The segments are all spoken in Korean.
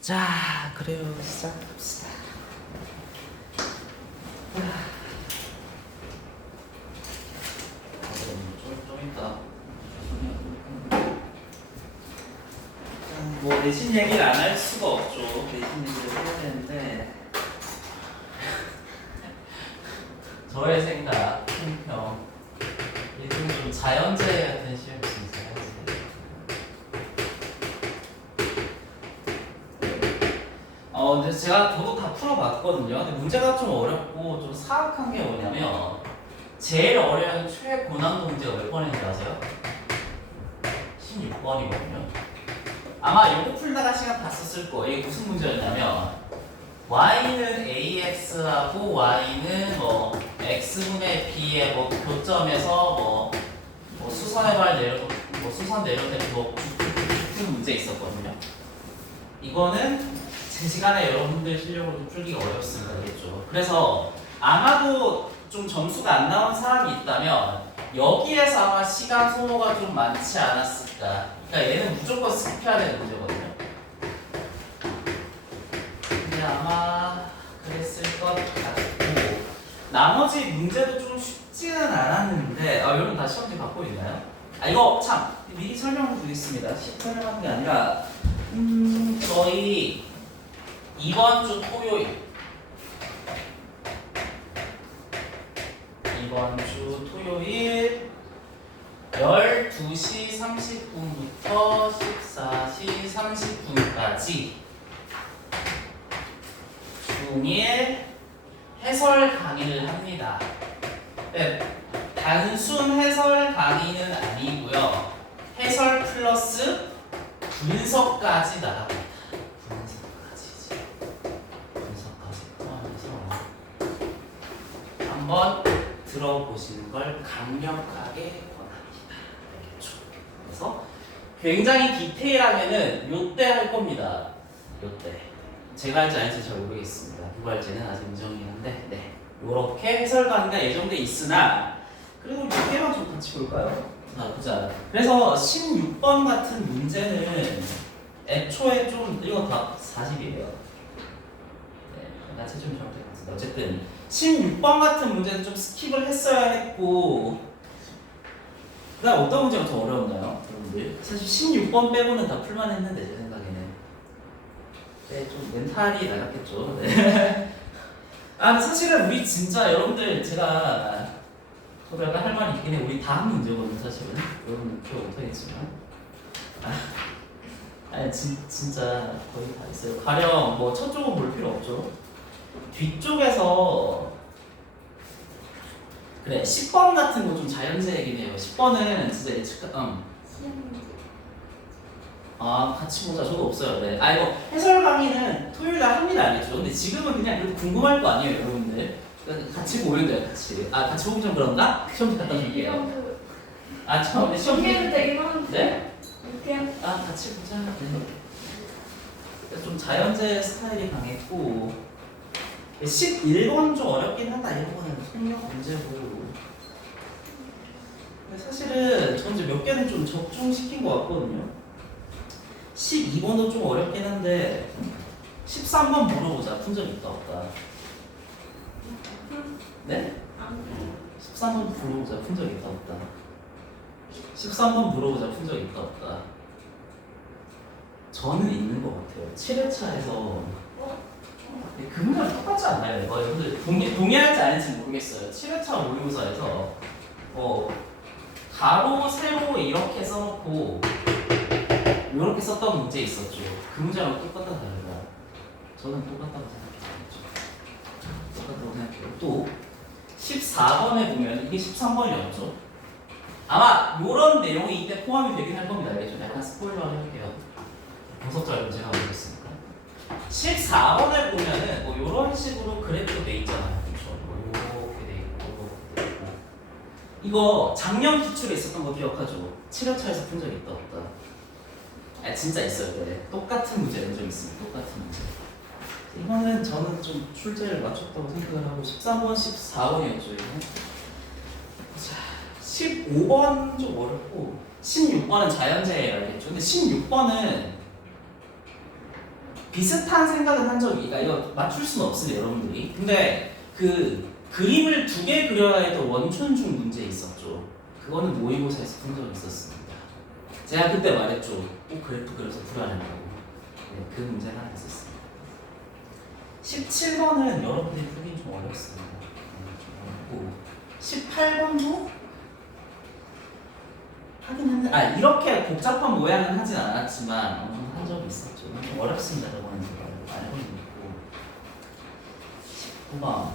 자, 그래요. 시작합시다. 좀 있다. 뭐 내신 얘기를 안 할 수가 없죠. 내신 얘기를 해야 되는데 저의 생각, 품평 이건 좀 자연재해 같은 시험 진짜 근데 저도 다 풀어봤거든요. 근데 문제가 좀 어렵고 좀 사악한 게 뭐냐면 제일 어려운 최고난도 문제가 몇 번인지 아세요? 16번이거든요. 아마 이거 풀다가 시간 다 썼을 거예요. 이게 무슨 문제였냐면 y는 ax하고 y는 뭐 x분의 b의 뭐 교점에서 뭐 수선해발 내려 뭐 수선 내려내는 뭐 문제 있었거든요. 이거는 제 시간에 여러분들 실력으로 좀 풀기가 어렵습니다. 알겠죠? 그래서 아마도 좀 점수가 안 나온 사람이 있다면 여기에서 아마 시간 소모가 좀 많지 않았을까. 그러니까 얘는 무조건 스킵해야 되는 문제거든요. 근데 아마 그랬을 것 같고 나머지 문제도 좀 쉽지는 않았는데 여러분 다 시험지 갖고 있나요? 이거 참 미리 설명드리겠습니다. 설명하는 게 아니라 저희 이번 주 토요일 토요일 12시 30분부터 14시 30분까지 중일 해설 강의를 합니다. 네, 단순 해설 강의는 아니고요. 해설 플러스 분석까지 나갑니다. 분석까지 포함해서 한번 들어보시는 걸 강력하게 권합니다. 알겠죠? 그래서 굉장히 디테일하게는 요때 할 겁니다. 요때. 제가 할지 아닐지 잘 모르겠습니다. 누가 할지는 아직 인정이긴 한데, 네. 요렇게 해설 강의가 예정돼 있으나, 그래도 몇 개만 좀 같이 볼까요? 보자. 그래서 16번 같은 문제는 애초에 좀, 이거 다 40이에요. 네. 같이 좀 잘못된 것 같은데. 어쨌든, 16번 같은 문제는 좀 스킵을 했어야 했고, 그 다음 어떤 문제가 더 어려웠나요? 여러분들? 사실 16번 빼고는 다 풀만 했는데, 제 생각에는. 네, 좀 멘탈이 나갔겠죠. 네. 사실은 우리 진짜 여러분들 제가 저도 약간 할 말이 있긴 해. 우리 다 한 문제거든요, 사실은. 여러분 기억 못하겠지만. 진짜 거의 다 있어요. 가령 뭐 첫 쪽은 볼 필요 없죠. 뒤쪽에서 그래 10번 같은 거 좀 자연재해이긴 해요. 10번은 진짜 예측 같이 보자. 저도 없어요. 네. 이거 해설 강의는 토요일날 합니다. 알겠죠? 근데 지금은 그냥 그래도 궁금할 거 아니에요, 여러분들. 같이 보면 돼요, 같이. 같이 보면 좀 그런가? 시험 갖다 줄게요. 처음에 시험 정리해도 되긴 하는데. 네? 그냥 같이 보자. 네. 좀 자연재해 스타일이 강했고 11번 좀 어렵긴 하다. 이런 거는 폭력 문제고. 근데 사실은 전 이제 몇 개는 좀 적중시킨 것 같거든요. 12번도 좀 어렵긴 한데 13번 물어보자. 푼 적 있다 없다. 네? 13번 물어보자. 푼 적 있다 없다. 13번 물어보자. 푼 적 있다 없다. 저는 있는 것 같아요. 7회차에서 그 문제랑 똑같지 않나요? 여러분들 동의할지 아닐지 모르겠어요. 7회차 모의고사에서 가로, 세로 이렇게 써놓고 이렇게 썼던 문제 있었죠. 그 문제랑 똑같다 다르다. 저는 똑같다고 생각해요. 똑같다고 생각해요. 또 14번에 보면 이게 13번이었죠. 아마 이런 내용이 이때 포함이 되긴 할 겁니다. 알겠죠? 약간 스포일러를 할게요. 분석자 문제가 오겠습니까? 14번을 보면은 뭐 이런 식으로 그래프로 돼 있잖아요. 그렇죠? 이렇게 돼 있고, 이렇게 돼 있고. 이거 작년 기출에 있었던 거 기억하죠? 7회차에서 푼 적 있다 없다. 진짜 있어요. 네. 똑같은 문제 낸 적 있습니다. 똑같은 문제. 이거는 저는 좀 출제를 맞췄다고 생각을 하고 13번, 14번이었죠. 이거. 자, 15번 좀 어렵고 16번은 자연재해를 알겠죠. 근데 16번은 비슷한 생각은 한 적이, 그러니까 이거 맞출 수는 없어요 여러분들이. 근데 그 그림을 2개 그려야 해도 원촌중 문제 있었죠. 그거는 모의고사에서 푼 적이 있었습니다. 제가 그때 말했죠. 꼭 그래프 그려서 풀어야 한다고. 네, 그 문제가 하나 있었습니다. 17번은 여러분들이 풀긴 좀 어렵습니다. 네, 좀 어렵고 18번도 하긴 했는데 이렇게 복잡한 모양은 하진 않았지만 어느 정도 한 적이 있었죠. 좀 어렵습니다. 저번에 제가 알고 있고 19번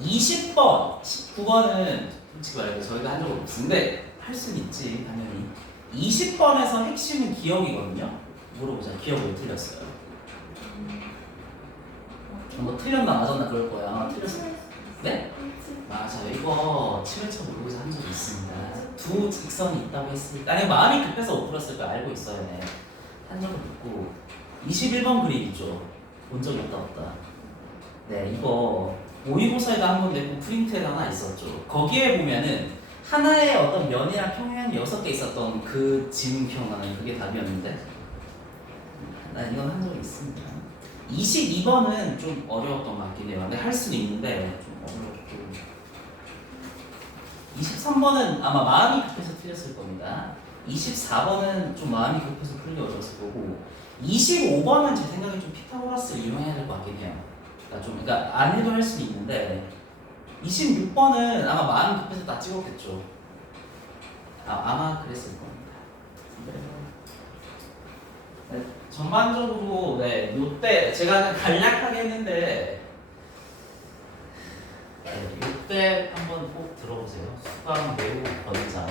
20번 19번은 솔직히 말해서 저희가 한 적은 없는데 할 수는 있지 당연히. 20번에서 핵심은 기억이거든요. 물어보자. 기억 왜 틀렸어요? 뭐 틀렸나 맞았나 그럴 거야. 틀렸어. 네? 맞아요. 이거 7회차 모의고사 한 적이 있습니다. 두 직선이 있다고 했으니까. 아니 마음이 급해서 못 풀었을 거 알고 있어요. 네. 한 적은 있고 21번 그림 있죠. 본 적 있다 없다. 네, 이거 모의고사에도 한 건데 꼭 프린트에도 하나 있었죠. 거기에 보면은 하나의 어떤 면이랑 평면이 6개 있었던 그 지문 기억나는 그게 답이었는데 난 이건 한 적이 있습니다. 22번은 좀 어려웠던 것 같긴 해요. 근데 할 수는 있는데 좀 어렵고 23번은 아마 마음이 급해서 틀렸을 겁니다. 24번은 좀 마음이 급해서 풀기 어려웠을 거고 25번은 제 생각에 좀 피타고라스를 이용해야 될 것 같긴 해요. 그러니까 안 해도 할 수는 있는데 26번은 아마 마음이 급해서 다 찍었겠죠. 아마 그랬을 겁니다. 네, 전반적으로 네, 요때 제가 간략하게 했는데 네, 요때 한번 꼭 들어보세요. 수강 매우 권장.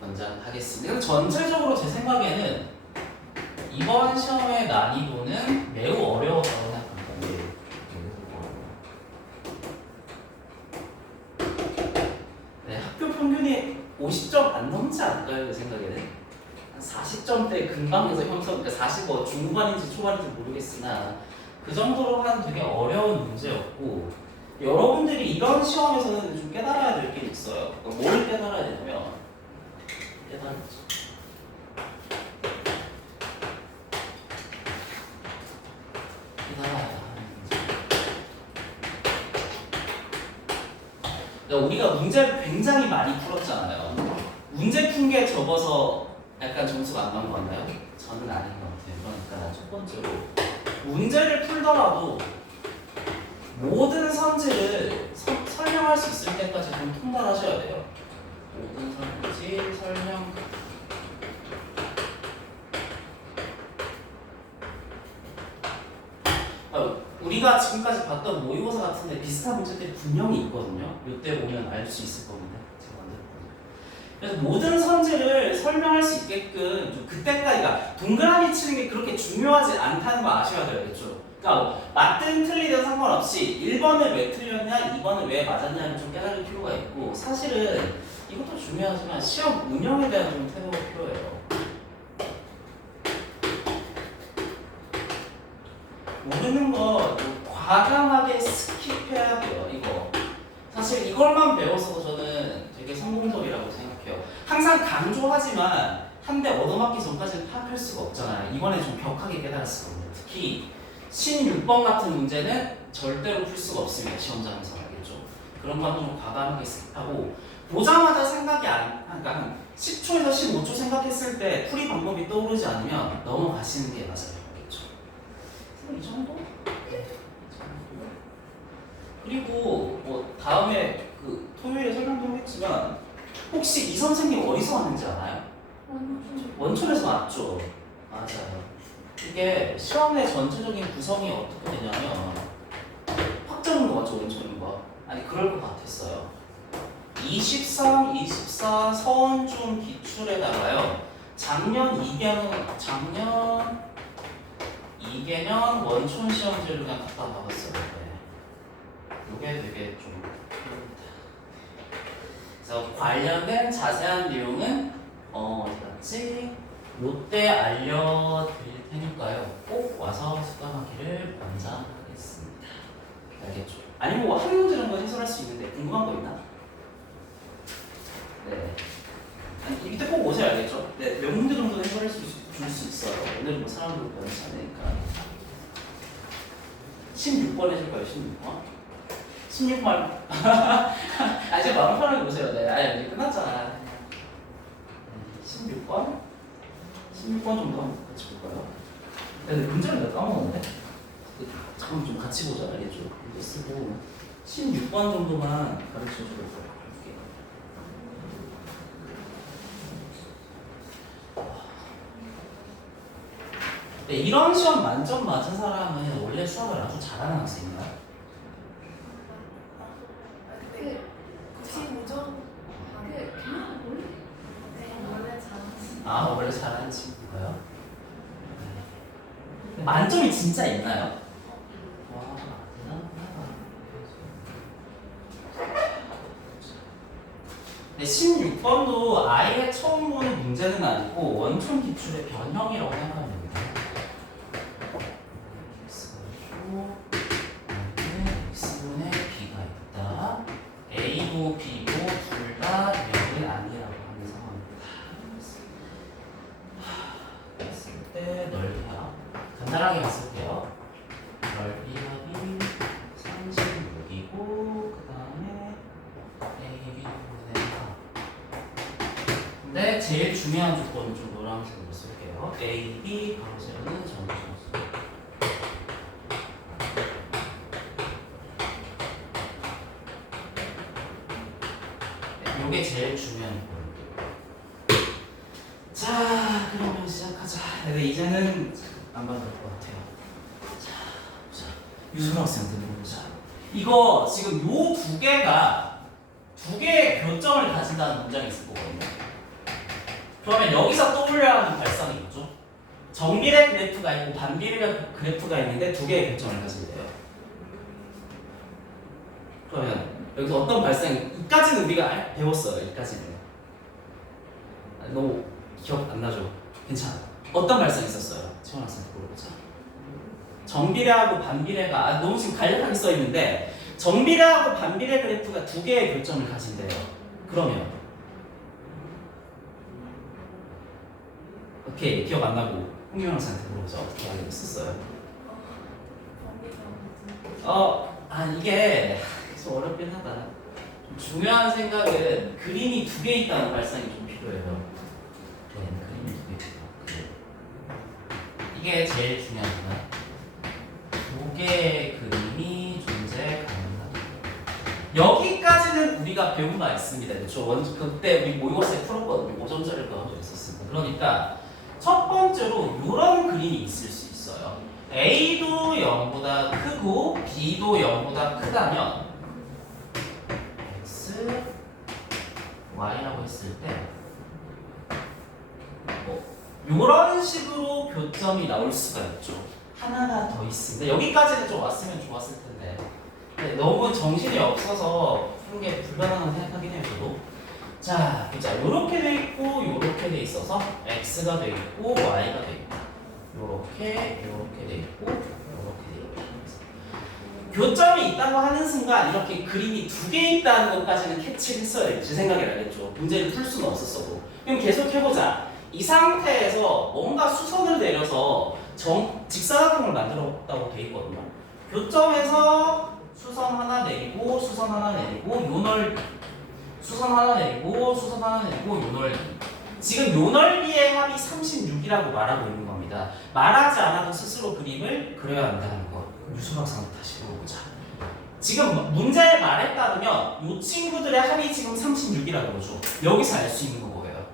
권장하겠습니다. 전체적으로 제 생각에는 이번 시험의 난이도는 매우 어려웠다고 생각합니다. 네, 학교 평균이 50점 안 넘지 않을까요? 제 생각에는 한 40점대 근방에서 형성, 그러니까 40뭐 중반인지 초반인지 모르겠으나 그 정도로 한 되게 어려운 문제였고 여러분들이 이런 시험에서는 좀 깨달아야 될 게 있어요. 그러니까 뭘 깨달아야 되냐면 깨달았죠. 우리가 문제를 굉장히 많이 풀었잖아요. 문제 푼 게 적어서 약간 점수가 안 나온 것 같나요? 저는 아닌 것 같아요. 그러니까 첫 번째로 문제를 풀더라도 모든 선지를 설명할 수 있을 때까지 좀 통달하셔야 돼요. 모든 선지 설명. 우리가 지금까지 봤던 모의고사 같은데 비슷한 문제들이 분명히 있거든요. 이때 보면 알 수 있을 겁니다. 그래서 모든 선지를 설명할 수 있게끔 좀 그때까지가 동그라미 치는 게 그렇게 중요하지 않다는 거 아셔야 되겠죠. 그러니까 맞든 틀리든 상관없이 1번을 왜 틀렸냐, 2번을 왜 맞았냐를 좀 깨달을 필요가 있고 사실은 이것도 중요하지만 시험 운영에 대한 좀 태도가 필요해요. 모르는 거 과감하게 스킵해야 돼요. 이거 사실 이걸만 배웠어도 저는 되게 성공적이라고 생각해요. 항상 강조하지만 한 대 얻어맞기 전까지는 파악할 수가 없잖아요. 이번에 좀 격하게 깨달았을 겁니다. 특히 16번 같은 문제는 절대로 풀 수가 없습니다. 시험장에서 알겠죠? 그런 건 좀 과감하게 스킵하고 보자마자 생각이 그러니까 한 10초에서 15초 생각했을 때 풀이 방법이 떠오르지 않으면 넘어가시는 게 맞아요. 이 정도? 그리고 뭐 다음에 그 토요일에 설명도 했지만 혹시 이 선생님 어디서 왔는지 알아요? 원촌에서 왔죠. 맞아요. 이게 시험의 전체적인 구성이 어떻게 되냐면 확정인 거 맞죠? 원촌인 거. 아니 그럴 것 같았어요. 23, 24 서원중 기출에다가요. 작년 2개년 원촌 시험지를 그냥 갖다 박았어요. 네. 이게 되게 좀 그래서 관련된 자세한 내용은 어디 갔지? 요때 알려드릴 테니까요. 꼭 와서 수강하기를 권장하겠습니다. 알겠죠? 아니면 뭐한 문제 정도 해설할 수 있는데 궁금한 거 있나? 네. 아니, 이때 꼭 오셔야 알겠죠? 네, 몇 문제 정도는 해결할 줄 수 있어요. 오늘 뭐 사람들 변하지 않으니까. 16번 해줄까요? 16번? 16번. 아, 이제 마음 편하게 보세요. 네, 아니, 이제 끝났잖아. 16번? 16번 정도 한번 같이 볼까요? 근데 문제를 내가 까먹었는데? 잠깐만 좀 같이 보자, 알겠죠? 이거 쓰고 16번 정도만 가르쳐주고 있어요. 네, 이런 시험 만점 맞은 사람은 원래 수학을 아주 잘하는 학생인가요? 그 95점 원래 잘하시. 아, 원래 잘하는 친구인가요? 네. 만점이 진짜 있나요? 와, 대단하다. 네, 16번도 아예 처음 보는 문제는 아니고 원촌 기출의 변형이라고 생각하면 됩니다. x분의 b가 있다. a고 b고 둘 다 0이 아니라고 하는 상황입니다. 했을 때 넓이합 간단하게 봤을게요. 넓이합이 36이고 그 다음에 a, b분의 합. 근데 제일 중요한 조건은 좀 노란색으로 쓸게요. a, b 바로 세우는 정수수. 이게 제일 중요한 포인트. 자, 그러면 시작하자. 근데 이제는 안 받을 것 같아요. 자, 보자. 유순 학생들 보자. 이거 지금 요 두 개가 두 개의 교점을 가진다는 문장이 있을 거거든요. 그러면 여기서 떠올려야 하는 발상이 뭐죠? 정비례 그래프가 있고 반비례 그래프가 있는데 두 개의 교점을 가진대요. 그러면 여기서 어떤 발상이, 이까지는 우리가 배웠어요. 이까지는 너무 기억 안 나죠? 괜찮아. 어떤 발상이 있었어요? 채원 학생한테 물어보자. 정비례하고 반비례가 너무 지금 간략하게 써 있는데 정비례하고 반비례 그래프가 두 개의 교점을 가진대요. 그러면 오케이, 기억 안 나고 홍유영 학생한테 물어보자. 어떻게 알겠었어요? 이게 좀 어렵긴 하다. 좀 중요한 생각은 그림이 두 개 있다는 발상이 좀 필요해요. 네, 그림이 두 개 있다. 이게 제일 중요합니다. 두 개의 그림이 존재 가능하다. 여기까지는 우리가 배운 바 있습니다. 그렇죠? 그때 우리 모의고사에 풀었거든요. 5점짜리를 가지고 있었습니다. 그러니까 첫 번째로 이런 그림이 있을 수 있어요. A도 0보다 크고 B도 0보다 크다면 X, Y라고 했을 때 이런 식으로 교점이 나올 수가 있죠. 하나가 더 있습니다. 여기까지는 좀 왔으면 좋았을 텐데 너무 정신이 없어서 푸는 게 불가능하다고 생각하긴 해요. 저도. 자, 보자. 요렇게 돼 있고 요렇게 돼 있어서 X가 돼 있고 Y가 돼 있고 요렇게 돼 있고 요렇게 돼 있고 교점이 있다고 하는 순간 이렇게 그림이 두 개 있다는 것까지는 캐치를 했어야 제 생각에 알겠죠. 문제를 풀 수는 없었어도. 그럼 계속 해보자. 이 상태에서 뭔가 수선을 내려서 직사각형을 만들었다고 돼 있거든요. 교점에서 수선 하나 내리고 수선 하나 내리고 요 넓이 수선 하나 내리고 수선 하나 내리고 요 넓이. 지금 요 넓이의 합이 36이라고 말하고 있는 겁니다. 말하지 않아도 스스로 그림을 그려야 한다는 거. 유수학생한테 다시 물어보자. 지금 문제의 말에 따르면 이 친구들의 합이 지금 36이라고 그러죠. 여기서 알 수 있는 거예요.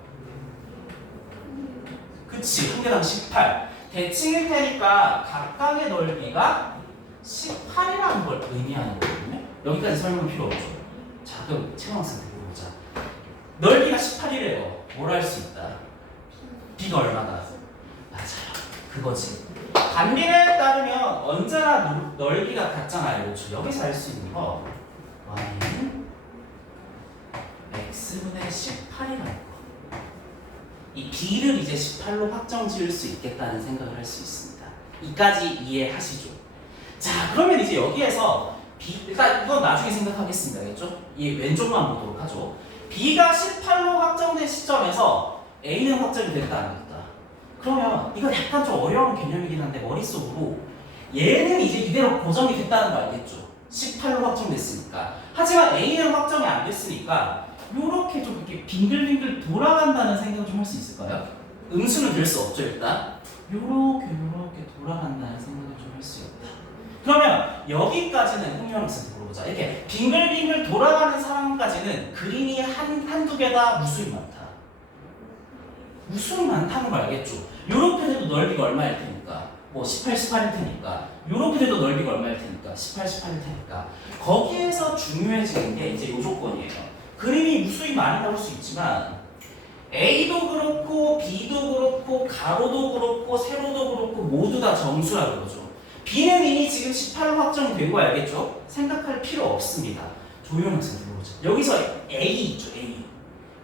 그치, 한 개당 18. 대칭일 테니까 각각의 넓이가 18이라는 걸 의미하는 거거든요. 여기까지 설명 필요 없죠. 자, 그럼 채원 학생한테 물어보자. 넓이가 18이래요. 뭘 할 수 있다? B가 얼마나? 맞아요. 그거지. 반비례에 따르면 언제나 넓이가 같잖아요. 그렇죠? 여기서 알 수 있는 거 y는 x분의 18이라는 거. 이 b를 이제 18로 확정 지을 수 있겠다는 생각을 할 수 있습니다. 이까지 이해하시죠? 자, 그러면 이제 여기에서 일단 이건 나중에 생각하겠습니다. 알겠죠? 이 왼쪽만 보도록 하죠. B가 18로 확정된 시점에서 A는 확정이 됐다 안 됐다. 그러면 이건 약간 좀 어려운 개념이긴 한데 머릿속으로 얘는 이제 이대로 고정이 됐다는 거 알겠죠? 18로 확정됐으니까. 하지만 A는 확정이 안 됐으니까 요렇게 좀 이렇게 빙글빙글 돌아간다는 생각을 좀 할 수 있을까요? 음수는 될 수 없죠 일단. 요렇게 돌아간다는 생각을 좀 할 수 있다. 그러면 여기까지는 흥미로운 학생한테 물어보자. 이렇게 빙글빙글 돌아가는 상황까지는 그림이 한두 개다 무수히 많다. 무수히 많다는 걸 알겠죠? 요렇게 돼도 넓이가 얼마일 테니까 뭐 18, 18일 테니까 요렇게 돼도 넓이가 얼마일 테니까 18, 18일 테니까 거기에서 중요해지는 게 이제 요 조건이에요. 그림이 무수히 많이 나올 수 있지만 A도 그렇고 B도 그렇고 가로도 그렇고 세로도 그렇고 모두 다 정수라고 그러죠. B는 이미 지금 18로 확정이 된 거 알겠죠? 생각할 필요 없습니다. 조용 학생 들어보자. 여기서 A 있죠, A.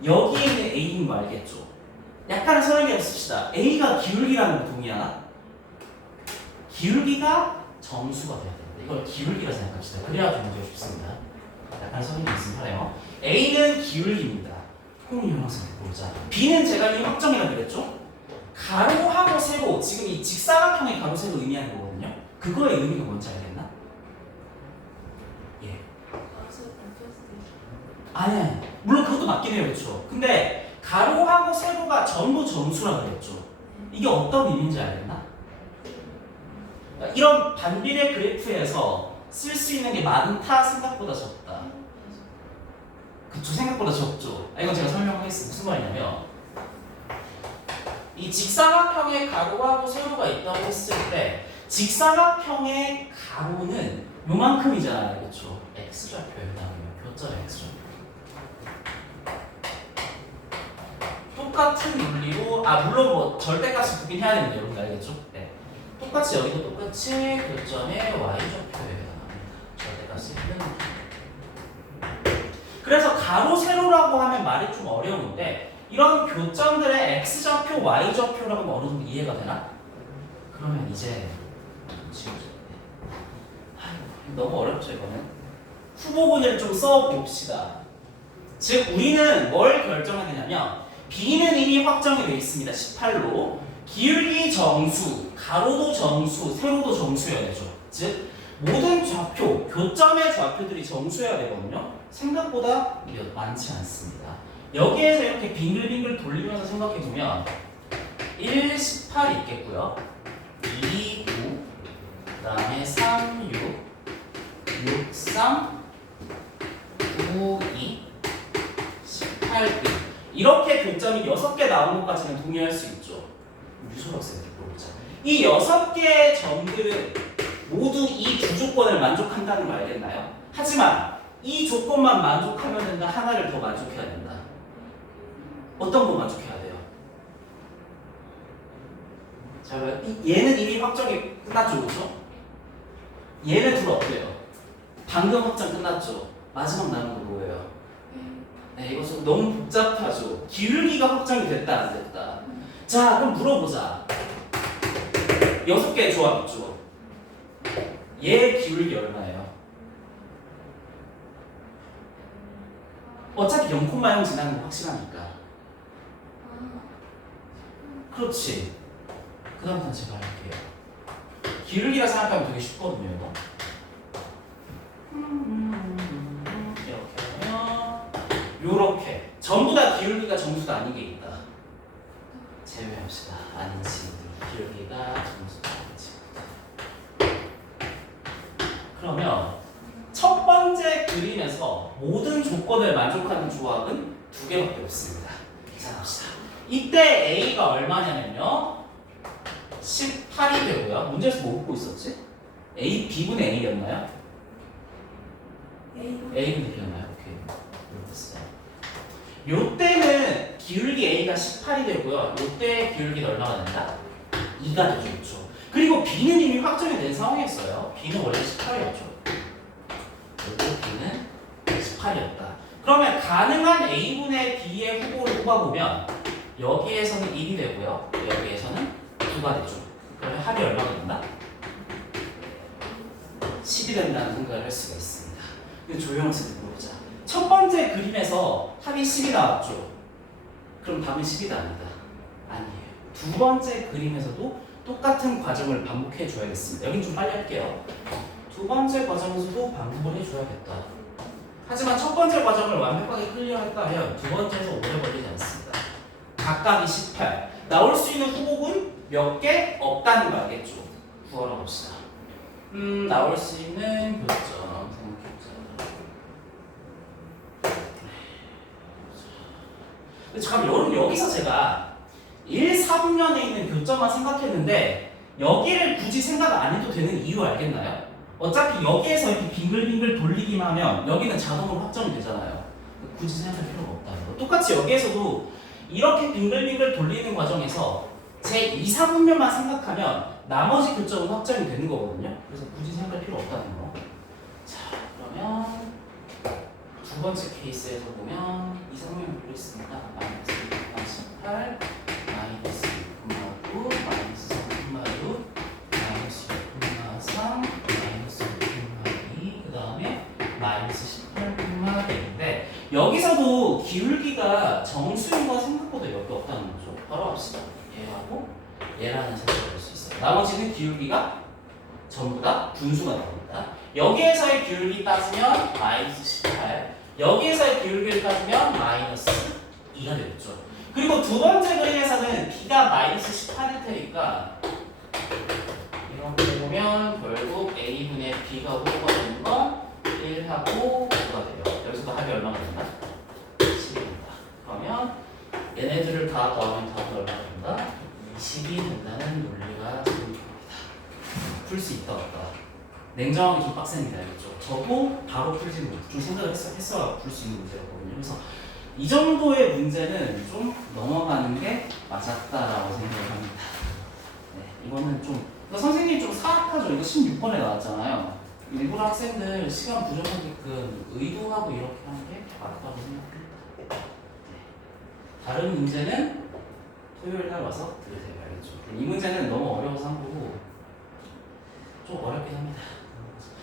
여기에 있는 A인 거 알겠죠? 약간의 설명을 씁시다. A가 기울기라는 거 동의하나? 기울기가 정수가 돼야 됩니다. 이걸 기울기라 생각합시다. 그래야 좀 문제가 쉽습니다. 약간의 설명이 있으면 하네요. A는 기울기입니다. 홍윤 학생 보자. B는 제가 이미 확정이라고 그랬죠? 가로하고 세로, 지금 이 직사각형의 가로 세로 의미하는 거거든요. 그거의 의미가 뭔지 알겠나? 예. 아니, 물론 그것도 맞긴 해요, 그렇죠? 근데 가로하고 세로가 전부 정수라고 그랬죠. 이게 어떤 의미인지 알겠나? 이런 반비례 그래프에서 쓸 수 있는 게 많다, 생각보다 적다. 그쵸, 생각보다 적죠. 이건 제가 설명하겠습니다. 무슨 말이냐면 이 직사각형의 가로하고 세로가 있다고 했을 때 직사각형의 가로는 요만큼이잖아요, 그렇죠? x좌표예요. 교점 x좌표. 똑같은 논리로 물론 뭐 절대값을 두긴 해야 됩니다. 여러분 알겠죠? 네. 똑같이 여기도 똑같이 교점의 y좌표예요. 절대값을 쓰는. 그래서 가로 세로라고 하면 말이 좀 어려운데 이런 교점들의 x좌표, y좌표라고 하면 어느 정도 이해가 되나? 그러면 이제 너무 어렵죠 이거는. 후보군을 좀 써봅시다. 즉 우리는 뭘 결정하느냐면 B는 이미 확정이 되어 있습니다. 18로 기울기 정수, 가로도 정수, 세로도 정수여야 되죠. 즉 모든 좌표, 교점의 좌표들이 정수여야 되거든요. 생각보다 많지 않습니다. 여기에서 이렇게 빙글빙글 돌리면서 생각해보면 1, 18 있겠고요. 2, 9, 그 다음에 3, 6, 6, 3, 9, 2, 18, 1 이렇게 교점이 6개 나오는 것까지는 동의할 수 있죠. 유솔학생들 보자. 이 6개의 점들은 모두 이 두 조건을 만족한다는 걸 알겠나요? 하지만 이 조건만 만족하면 된다. 하나를 더 만족해야 된다. 어떤 거 만족해야 돼요? 자, 얘는 이미 확정이 끝났죠, 그렇죠? 얘는 둘 어때요? 방금 확정 끝났죠? 마지막 남은 거 뭐예요? 네, 이거 좀 너무 복잡하죠? 기울기가 확정이 됐다, 안 됐다? 자, 그럼 물어보자. 6개의 조합 있죠? 얘 기울기 얼마예요? 어차피 0,0 지나는 거 확실하니까. 그렇지. 그 다음부터는 제가 할게요. 기울기라 생각하면 되게 쉽거든요, 이거. 이렇게 하면 요렇게 전부 다 기울기가 정수가 아닌 게 있다. 제외합시다. 아닌 친구들. 기울기가 정수가 아닌 친구들. 그러면 첫 번째 그림에서 모든 조건을 만족하는 조합은 두 개밖에 없습니다. 계산합시다. 이때 A가 얼마냐면요. 18이 되고요. 문제에서 뭐 묻고 있었지? A, B분의 A였나요? A분의 B였나요? 오케이. 됐어요. 요때는 기울기 A가 18이 되고요. 요때 기울기는 얼마가 된다? 2가 되죠. 그리고 B는 이미 확정이 된 상황이었어요. B는 원래 18이었죠. 요때 B는 18이었다. 그러면 가능한 A분의 B의 후보를 뽑아보면 여기에서는 1이 되고요. 여기에서는 2가 되죠. 그러면 합이 얼마가 된다? 10이 된다는 생각을 할 수가 있습니다. 조용한 생각 해보자. 첫 번째 그림에서 합이 10이 나왔죠. 그럼 답은 10이다 아니다? 아니에요. 두 번째 그림에서도 똑같은 과정을 반복해 줘야겠습니다. 여긴 좀 빨리 할게요. 두 번째 과정에서도 반복을 해줘야겠다. 하지만 첫 번째 과정을 완벽하게 클리어했다면 두 번째에서 오래 걸리지 않습니다. 각각이 18. 나올 수 있는 후보군 몇 개 없다는 거 알겠죠? 구하러 봅시다. 나올 수 있는 교점 잠깐 여기서 제가 1, 3년에 있는 교점만 생각했는데 여기를 굳이 생각 안 해도 되는 이유 알겠나요? 어차피 여기에서 이렇게 빙글빙글 돌리기만 하면 여기는 자동으로 확정이 되잖아요. 굳이 생각할 필요가 없다는 거. 똑같이 여기에서도 이렇게 빙글빙글 돌리는 과정에서 제 2, 3분면만 생각하면 나머지 교점은 확정이 되는 거거든요. 그래서 굳이 생각할 필요 없다는 거. 자, 그러면 두 번째 케이스에서 보면 2, 3분면 돌렸으니까 마이너스 18, 마이너스 6,9, 마이너스 3,6, 마이너스 6,3, 마이너스 6,2, 그 다음에 마이너스 18,1인데 여기서도 기울기가 정수인 건 생각보다 몇 개 없다는 거죠. 바로 합시다. 얘하고 얘라는 생각을 할 수 있어요. 나머지는 기울기가 전부 다 분수가 나옵니다. 여기에서의 기울기 따지면 마이너스 18, 여기에서의 기울기를 따지면 마이너스 2가 되겠죠. 그리고 두 번째 그림에서는 b가 마이너스 18일 테니까 이렇게 보면 결국 a분의 b가 호가 되는 건 1하고 9가 돼요. 여기서도 합이 얼마가 된다? 10입니다. 그러면 얘네들을 다 더하면 답이 얼마가 된다? 20이 된다는 논리가 적용됩니다. 풀 수 있다 없다. 냉정하게 좀 빡셉니다. 그렇죠? 저도 바로 풀지 못해요. 좀 생각을 했어야 풀 수 있는 문제였거든요. 그래서 이 정도의 문제는 좀 넘어가는 게 맞았다라고 생각을 합니다. 네, 이거는 좀 선생님이 좀 사악하죠. 이거 16번에 나왔잖아요. 일부러 학생들 시간 부족하게끔 의도하고 이렇게 하는 게 맞다고 생각합니다. 네. 다른 문제는 토요일 날 와서 들으세요. 알겠죠? 이 문제는 너무 어려워서 한 거고 좀 어렵긴 합니다.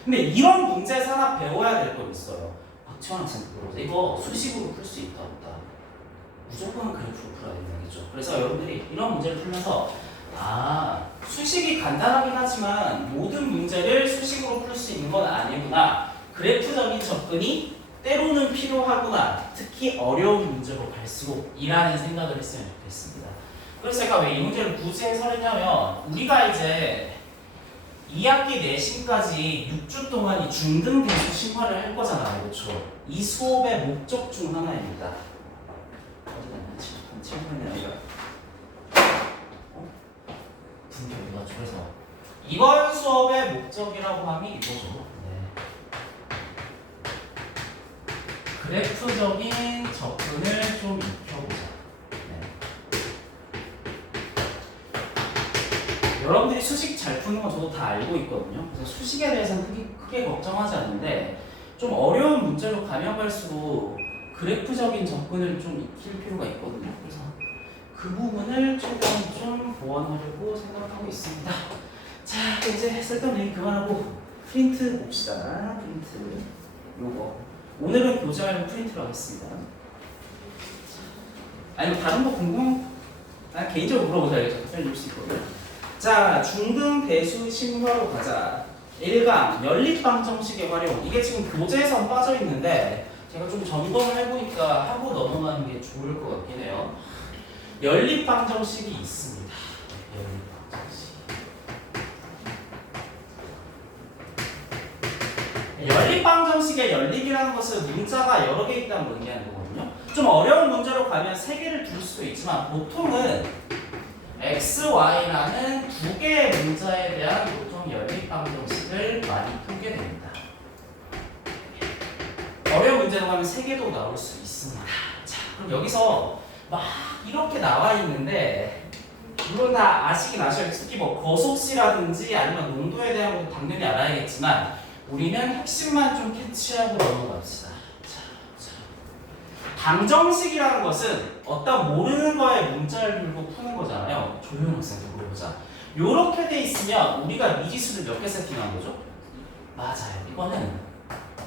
근데 이런 문제에서 하나 배워야 될 건 있어요. 박지원 학생 물어보세요. 이거 수식으로 풀 수 있다 없다? 무조건 그래프로 풀어야 된다는 거죠. 그래서 여러분들이 이런 문제를 풀면서 수식이 간단하긴 하지만 모든 문제를 수식으로 풀 수 있는 건 아니구나. 그래프적인 접근이 때로는 필요하구나. 특히 어려운 문제로 갈수록 이라는 생각을 했으면 좋겠습니다. 그래서 제가 왜 이 문제를 굳이 해설했냐면 우리가 이제 2학기 내신까지 6주 동안 이 중등 대수 심화를 할 거잖아요. 그렇죠? 이 수업의 목적 중 하나입니다. 친구는 아니라 분기 어디 갔죠? 그래서 이번 수업의 목적이라고 하면 이거죠. 네. 그래프적인 접근을 좀 익혀보자. 여러분들이 수식 잘 푸는 건 저도 다 알고 있거든요. 그래서 수식에 대해서는 크게 걱정하지 않는데 좀 어려운 문제로 가면 갈수록 그래프적인 접근을 좀 익힐 필요가 있거든요. 그래서 그 부분을 최대한 좀 보완하려고 생각하고 있습니다. 자, 이제 쓸데없는 얘기 그만하고 프린트 봅시다. 프린트 요거 오늘은 교재 말고 프린트로 하겠습니다. 아니면 다른 거 난 개인적으로 물어보자야겠죠. 답변 줄 수 있거든요. 자, 중등 대수 심화로 가자. 1강 연립방정식의 활용. 이게 지금 교재에서 빠져 있는데 제가 좀 점검을 해보니까 하고 넘어가는 게 좋을 것 같긴 해요. 연립방정식이 있습니다. 연립방정식의 연립이라는 것은 문자가 여러 개 있다는 걸 의미하는 거거든요. 좀 어려운 문제로 가면 3개를 둘 수도 있지만 보통은 x, y라는 두 개의 문자에 대한 보통 연립방정식을 많이 풀게 됩니다. 어려운 문제로 가면 3개도 나올 수 있습니다. 자, 그럼 여기서 막 이렇게 나와 있는데 물론 다 아시긴 아셔야겠죠. 특히 뭐 거속시라든지 아니면 농도에 대한 것도 당연히 알아야겠지만 우리는 핵심만 좀 캐치하고 넘어갑시다. 방정식이라는 것은 어떤 모르는 거에 문자를 들고 푸는 거잖아요. 조용 학생들 물어보자. 요렇게 돼 있으면 우리가 미지수를 몇 개 세팅한 거죠? 맞아요. 이거는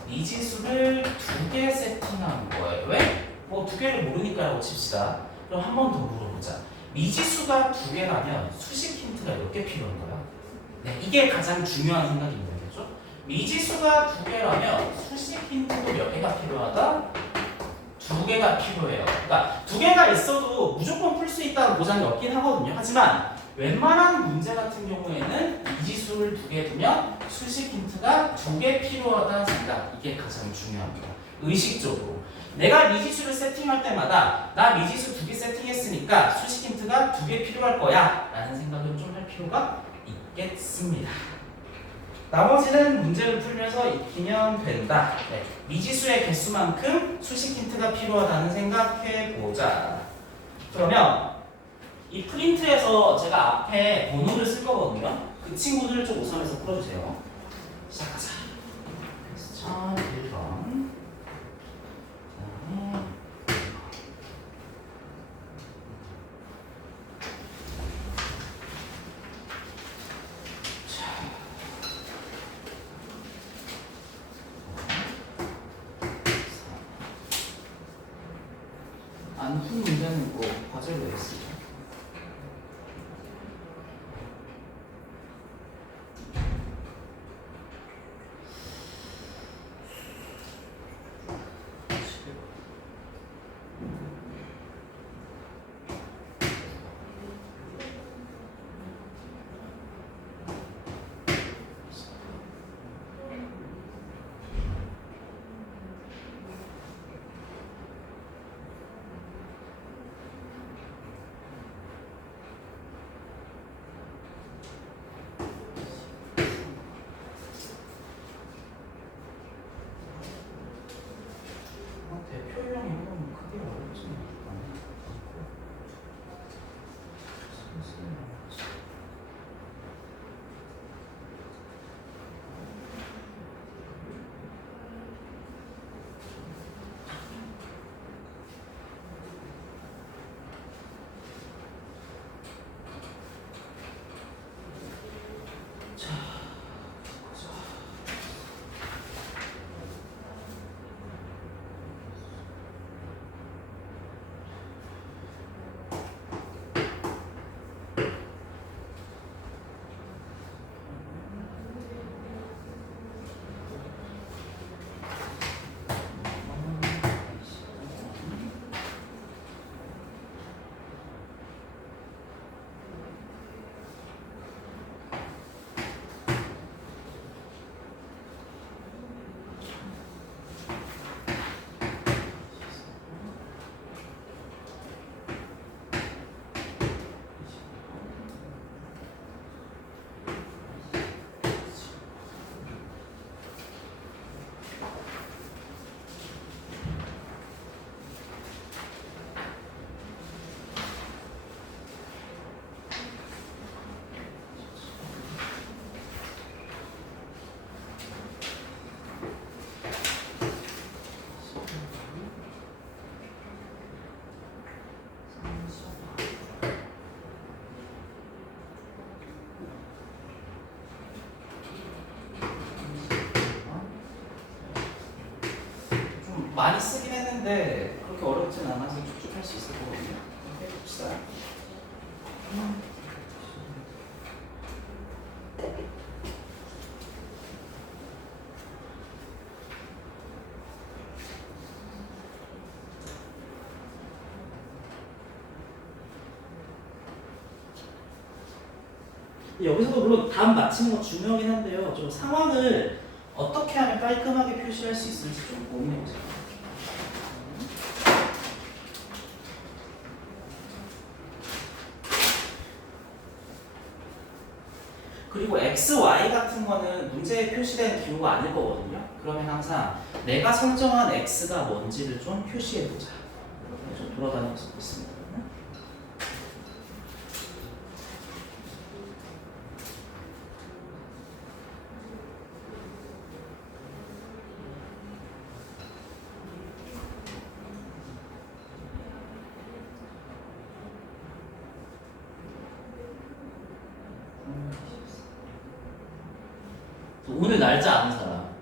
미지수를 2개 세팅한 거예요. 왜? 뭐 2개를 모르니까라고 칩시다. 그럼 한 번 더 물어보자. 미지수가 2개라면 수식 힌트가 몇 개 필요한 거야? 네, 이게 가장 중요한 생각입니다. 그렇죠? 미지수가 2개라면 수식 힌트도 몇 개가 필요하다? 2개가 필요해요. 그러니까 2개가 있어도 무조건 풀 수 있다는 보장이 없긴 하거든요. 하지만 웬만한 문제 같은 경우에는 미지수를 2개 두면 수식 힌트가 2개 필요하다는 생각. 이게 가장 중요합니다. 의식적으로. 내가 미지수를 세팅할 때마다 나 미지수 2개 세팅했으니까 수식 힌트가 2개 필요할 거야 라는 생각을 좀 할 필요가 있겠습니다. 나머지는 문제를 풀면서 익히면 된다. 네. 미지수의 개수만큼 수식 힌트가 필요하다는 생각해보자. 그러면 이 프린트에서 제가 앞에 번호를 쓸 거거든요. 그 친구들을 좀 우선해서 풀어주세요. 시작하자. 자, 1번. 안 푼 문제는 뭐 과제로 왜 쓰죠? 대표형이 그럼 크게 어렵지는 않아요. 많이 쓰긴 했는데 그렇게 어렵진 않아서 쭉쭉 할 수 있을 거거든요. 해봅시다. 여기서도 물론 답 맞히는 거 중요하긴 한데요. 좀 상황을 어떻게 하면 깔끔하게 표시할 수 있을지 좀 고민해보세요. 그리고 x, y 같은 거는 문제에 표시된 기호가 아닐 거거든요. 그러면 항상 내가 설정한 x가 뭔지를 좀 표시해보자. 이렇게 좀 돌아다니면서 있습니다. 오늘 날짜 아는 사람?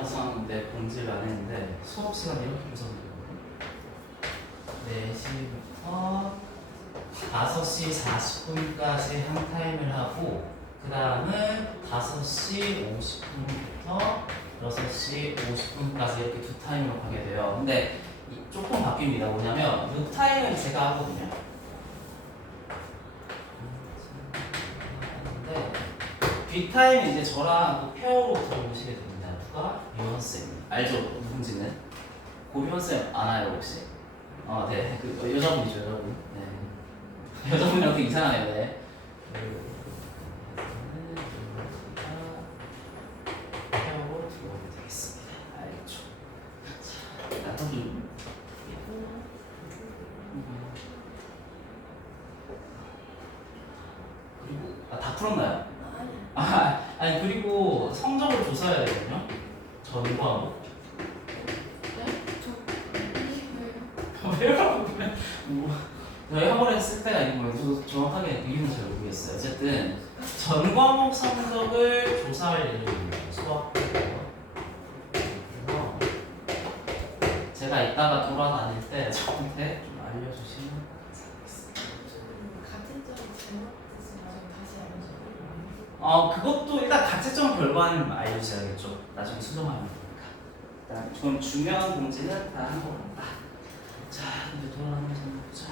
하려고 썼는데 공지를 안 했는데 수업 시간에 이렇게 써거든요. 4시부터 5시 40분까지 한 타임을 하고 그 다음은 5시 50분부터 6시 50분까지 이렇게 두 타임으로 가게 돼요. 근데 조금 바뀝니다. 뭐냐면 이 타임은 제가 하거든요. 근데 뒷타임은 이제 저랑 또 페어로 들어오시게 됩니다. 누가? 유원쌤. 알죠? 누군지는? 고유원쌤 아나요 혹시? 네. 그 여자분이죠, 여자분. 네. 여자분이랑 되게 이상하네요, 네. 페어로 들어오게 되겠습니다. 알죠? 자, 일단 좀 그리고 다 풀었나요? 아니. 아니 그리고 성적을 조사해야 되거든요. 전과목. 왜요? 저희 학원에서 쓸 때가 아니고 저도 정확하게 이유는 잘 모르겠어요. 어쨌든 전 과목 성적을 조사할 예정입니다. 수학. 그래서 제가 이따가 돌아다닐 때 저한테 좀 알려주시면 감사하겠습니다. 같은 점이 잘못됐으면 다시 알려줘요. 그것도 일단 가채점 결과는 알려주셔야겠죠. 나중에 수정하면 되니까. 일단 좀 중요한 공지는 다 한 거 같다. 자, 이제 돌아가면서 보자.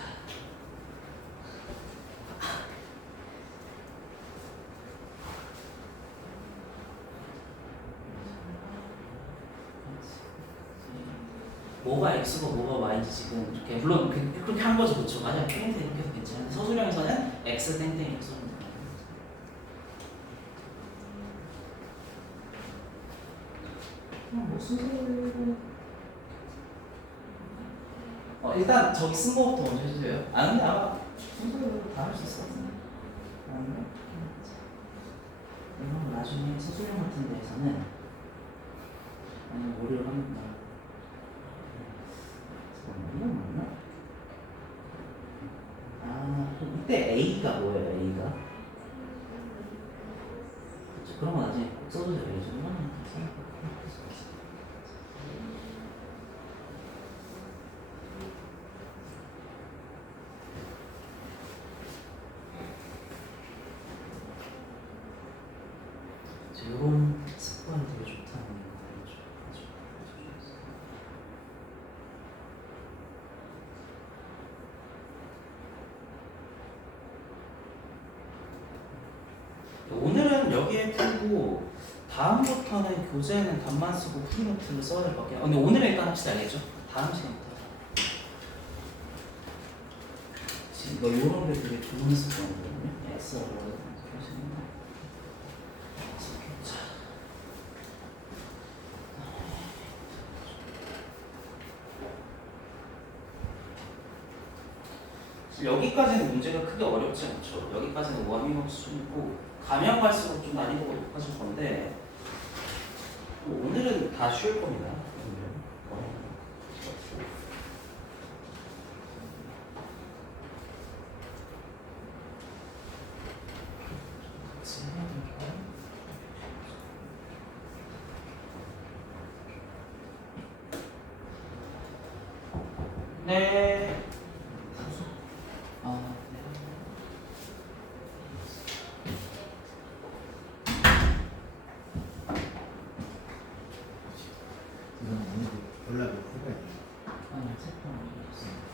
뭐가 x고 뭐가 y인지 지금 이렇게 물론 그렇게 한 거죠, 그렇죠? 맞아요. 페인트 이렇게 해도 괜찮은데 서술형에서는 x 땡땡 이렇게 써주면 돼요. 뭐 순서대로 일단 저기 쓴 거부터 먼저 해주세요. 근데 아마 순서대로 다 할 수 있을 것 같은데. 이런 거 나중에 서술형 같은 데에서는 아니 월요일 합니다. 이건 맞나? 그럼 이때 A가 뭐예요? A가? 그렇죠. 그런 거 나중에 꼭 써주세요. 이거는 이런 습관이 되게 좋다는 거죠. 오늘은 여기에 풀고 다음부터는 교재에는 답만 쓰고 풀노트를 써야 될 것 같아요. 근데 오늘은 일단 합시다, 알겠죠? 다음 시간부터. 지금 이런 게 되게 좋은 습관이거든요. X로 하시는 거. 여기까지는 문제가 크게 어렵지 않죠. 여기까지는 워밍업 수준이고 가면 갈수록 좀 난이도가 높아질 건데 오늘은 다 쉬울 겁니다. 네. 연락이 후배. 아니요, 책방 올렸습니다.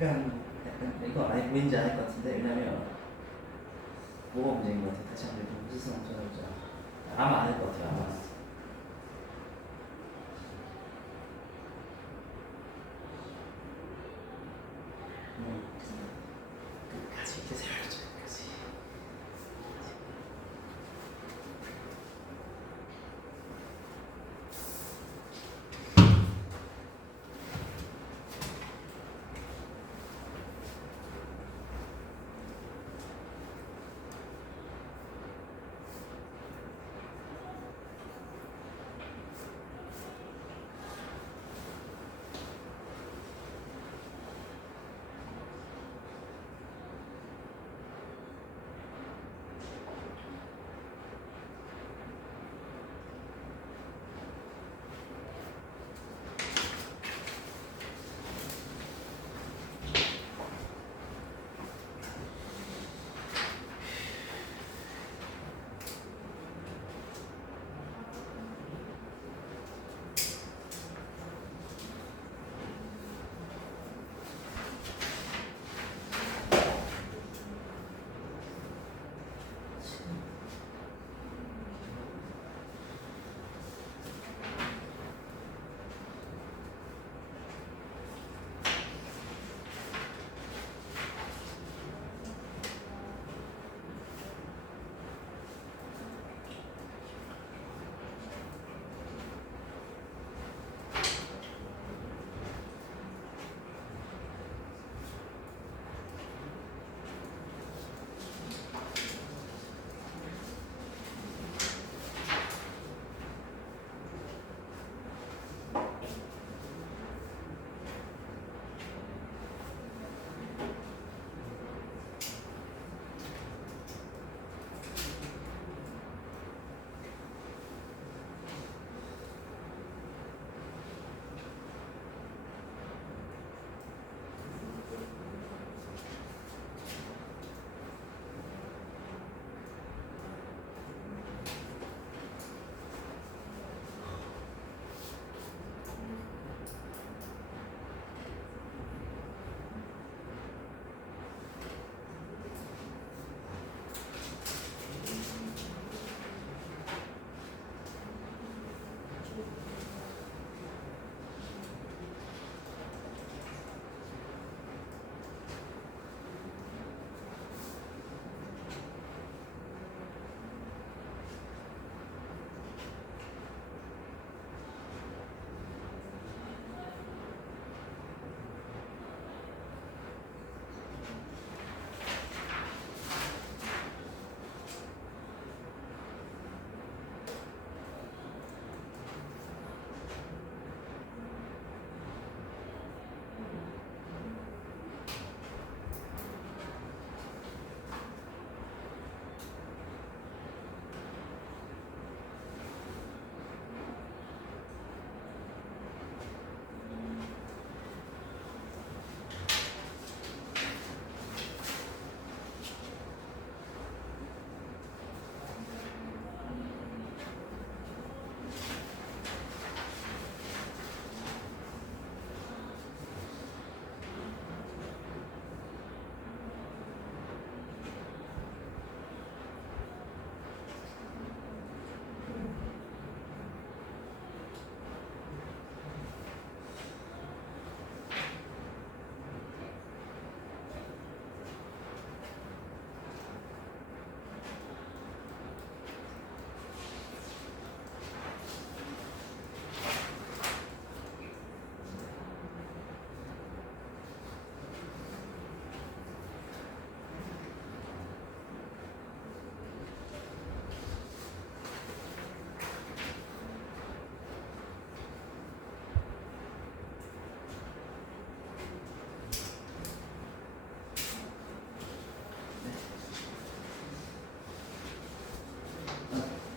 약간 이거 아니 보이는지 알 것 같은데 왜냐면 뭐가 문제인 것 같아. 다시 한번 무슨 상처였죠? 아마 안 할 것 같아요. 아마. 끝까지 이렇게 세워야죠. 끝까지.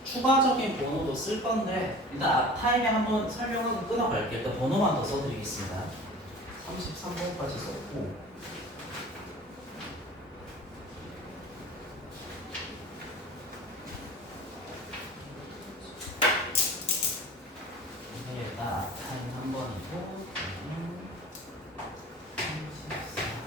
추가적인 번호도 쓸 건데 일단 앞타임에 한번 설명하고 끊어갈게요. 일단 번호만 더 써드리겠습니다. 33번까지 썼고 이게 일단 앞타임 한 번이고 34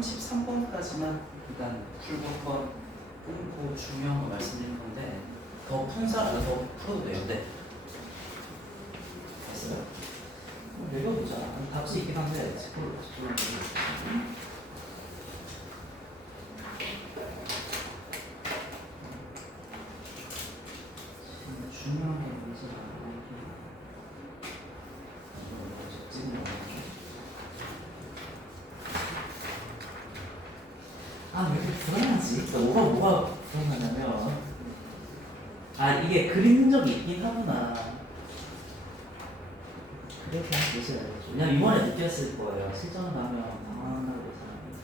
33번까지만 일단 풀고 한번 끊고 중요한 거 말씀드린 건데 더 푼 사람 더 풀어도 돼요. 네. 됐어요? 읽어보자. 답수 있긴 한데 중요한 게 뭔지 아, 왜 이렇게 불안하지? 그러니까 뭐가 불안하냐면 아, 이게 그린 흔적이 있긴 하구나. 그렇게 보셔야죠. 왜냐면 이번에 느꼈을 거예요. 실전 가면 당황하고 사람이.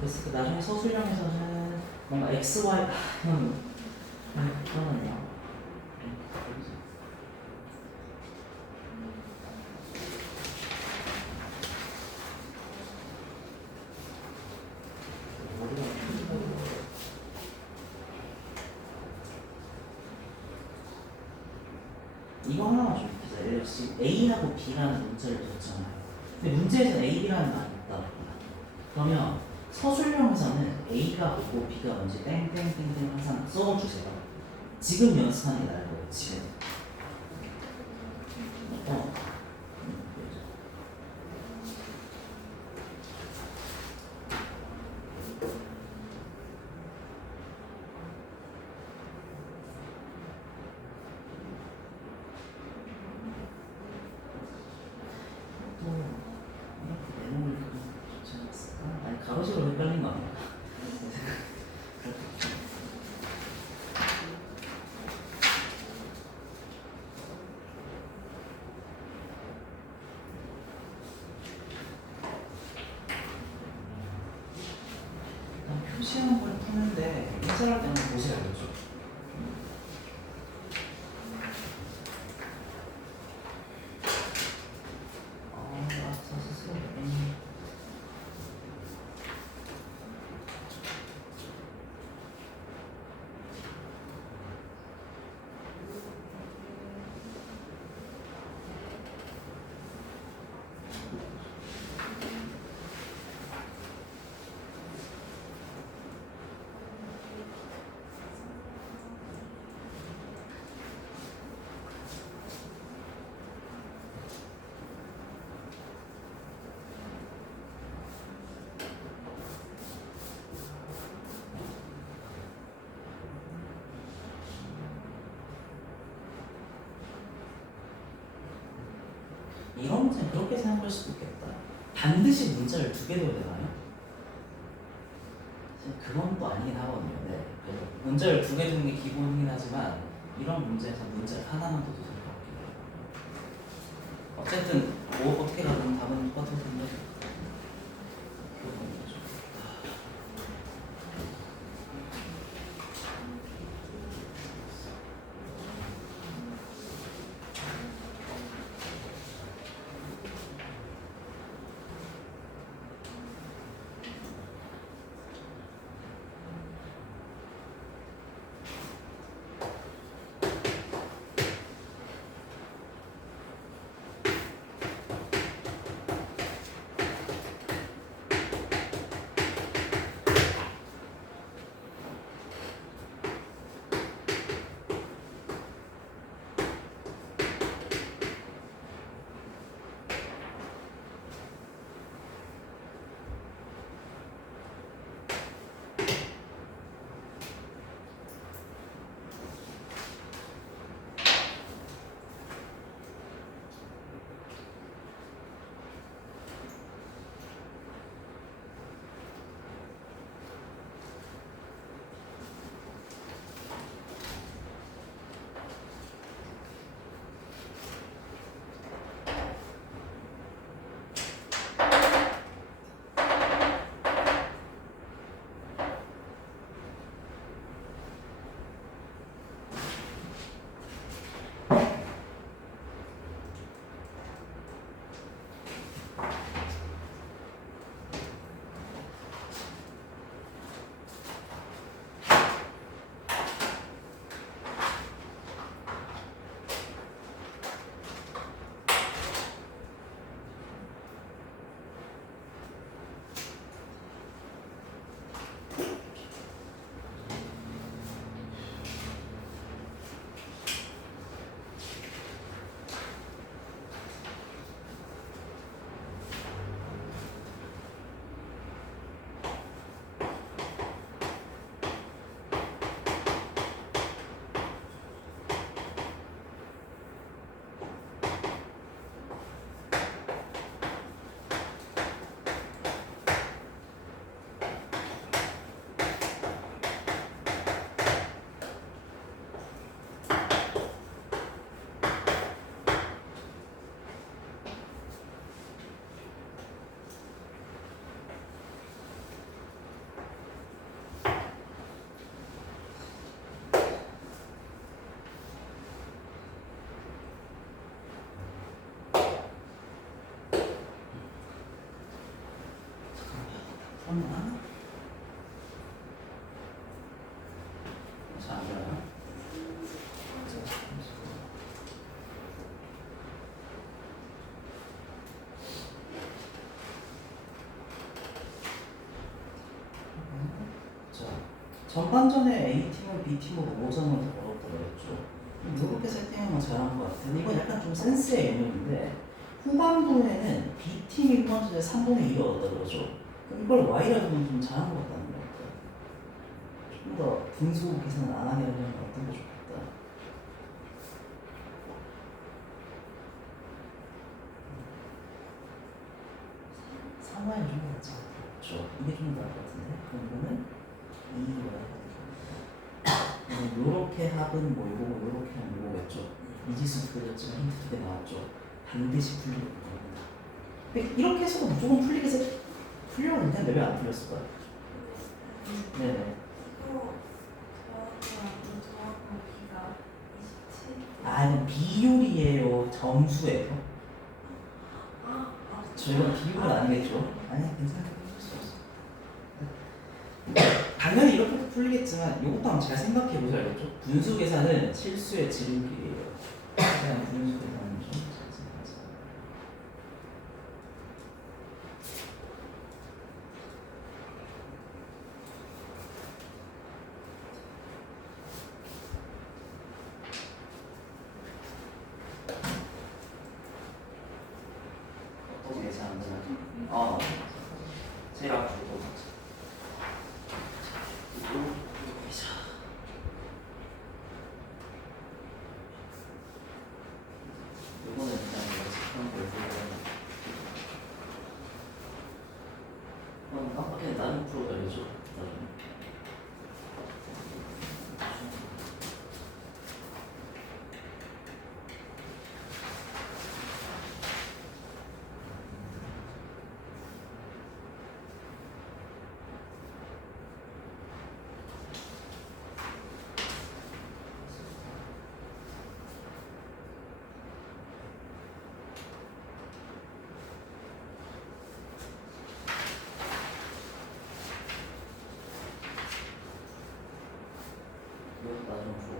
그래서 그 나중에 서술형에서는 뭔가 x, y 그거는요. 이거 하나만 좀 보자. 예를 들어서 지금 A하고 B라는 문제를 줬잖아요. 근데 문제에서는 A, B라는 말이 없다고. 그러면 서술형에서는 A가 뭐고 B가 뭔지 땡땡땡땡 항상 써주세요. 지금 연습하는 게 나을 거예요. 지금. 이렇게 내놓을 그런 좋지 않았을까? 아니 가로식으로 헷갈린 거 아닌가? 일단 표시한 걸 푸는데 해설할 때는 보세요. 알겠죠? 이런 문제는 그렇게 생각할 수도 있겠다. 반드시 문자를 두 개 둬야 되나요? 그건 또 아니긴 하거든요. 네. 그래서 문자를 두 개 두는 게 기본이긴 하지만 이런 문제에서 문자를 하나만 더 두는 것 같긴 해요. 어쨌든 뭐 어떻게 가든 답은 똑같은 건데 잘안 보여요? 자, 전반전에 A팀은 B팀보다 5점을 더 벌었다고 했죠. 이렇게 세팅하면 잘한 것 같은데 이건 약간 좀 센스의 영역인데 후반부에는 B팀이 후반전에 3분의 1을 얻었다 그러죠. 그럼 이걸 Y라고 하면 좀 잘한 것 같다는 것 같아요. 좀 더 분수 계산 안 하게 하려면 어떤 게 좋겠다. 상황이 좀더 낫지 않을까? 그렇죠. 이게 좀 더 나을 것 같은데 그럼 이거는 2로 요렇게 합은 뭐 요거고 요렇게 하면 요거겠죠. 미지수 그려졌지만 힌트 2개 나왔죠. 반드시 풀리게 될 겁니다. 근데 이렇게 해서도 무조건 풀려는데 왜 안 풀렸을까요? 네네. 이거 더하고 더하고 B가 27. 아 이건 비율이에요. 점수예요. 이건 비율은 아니겠죠. 아니 괜찮아요. 당연히 이렇게 풀리겠지만 이것도 한번 잘 생각해 보셔야 알겠죠. 분수 계산은 실수의 지름길이에요. 그냥 분수 계산은 좀 잘 생각하세요. 어떻게 계산하는지 제일 앞으로 요거는 일단 이거 그럼 깜빡해 나는 프로 알려줘. 이거 나중 프로.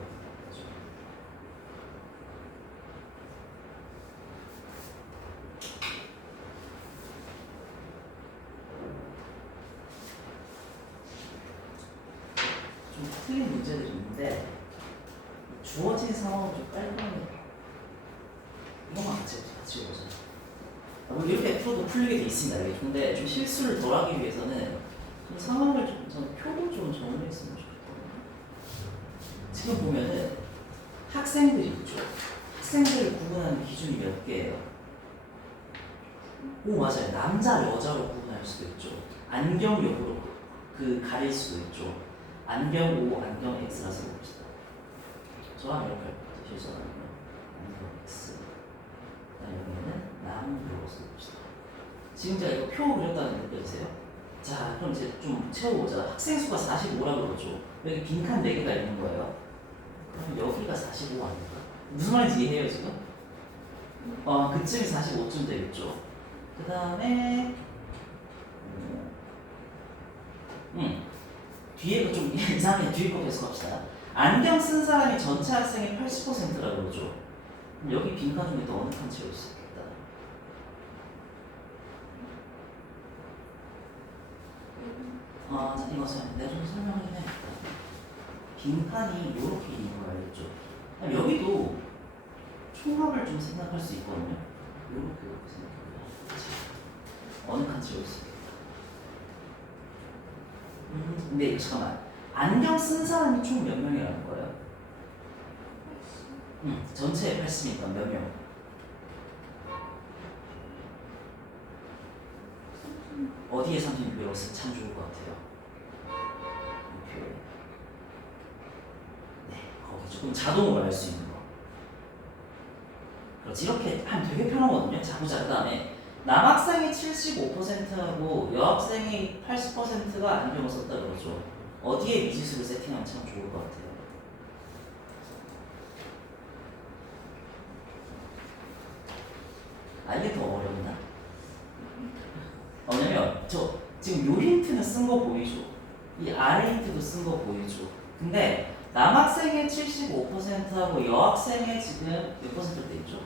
좀 틀린 문제들이 있는데 주어진 상황을 좀 깔끔하게 이거만 같이 보자. 물론 이렇게 풀어도 풀리게 돼 있습니다. 이게. 근데 좀 실수를 덜하기 위해서는 좀 상황을 저는 표도 좀 정리했으면 좋겠거든요. 지금 보면은 학생들이 있죠. 학생들을 구분하는 기준이 몇 개예요? 오 맞아요. 남자 여자로 구분할 수도 있죠. 안경역으로 가릴 수도 있죠. 안경 O, 안경 X라 써봅시다. 저랑 이렇게 할 거죠. 실수하는 안경 X. 여기는 남으로 써봅시다. 지금 제가 이거 표 그렸다는 거 느껴지세요? 자, 그럼 이제 좀 채워보자. 학생 수가 45라고 그러죠. 여기 빈칸 4개가 있는 거예요. 그럼 여기가 45 아닐까? 무슨 말인지 이해해요 지금? 그쯤이 45쯤 되겠죠. 그 다음에 뒤에 거 좀 이상해. 뒤에 거 계속 합시다. 안경 쓴 사람이 전체 학생의 80%라고 그러죠. 그럼 여기 빈칸 중에 또 어느 칸 채울 수 있겠다. 자, 이거 내가 좀 설명을 좀 해야겠다. 빈칸이 이렇게 있는 거 알겠죠? 그럼 여기도 총합을 좀 생각할 수 있거든요. 이렇게 생각해보자. 어느 칸 채울 수 있겠다. 근데 잠깐만. 안경 쓴 사람이 총 몇 명이라는 거예요? 전체 80이니까 몇 명? 어디에 36이라고 참 좋을 것 같아요? 이 표에. 네, 거기 조금 자동으로 알 수 있는 거. 그렇지, 이렇게 하면 되게 편하거든요. 자, 보자. 그 다음에 남학생이 75%하고 여학생이 80%가 안경을 썼다 그러죠. 어디에 미지수를 세팅하면 참 좋을 것 같아요? 이게 더 어렵나? 왜냐면 지금 요 힌트는 쓴 거 보이죠? 이 아래 힌트도 쓴 거 보이죠? 근데 남학생의 75%하고 여학생의 지금 몇 퍼센트 돼 있죠?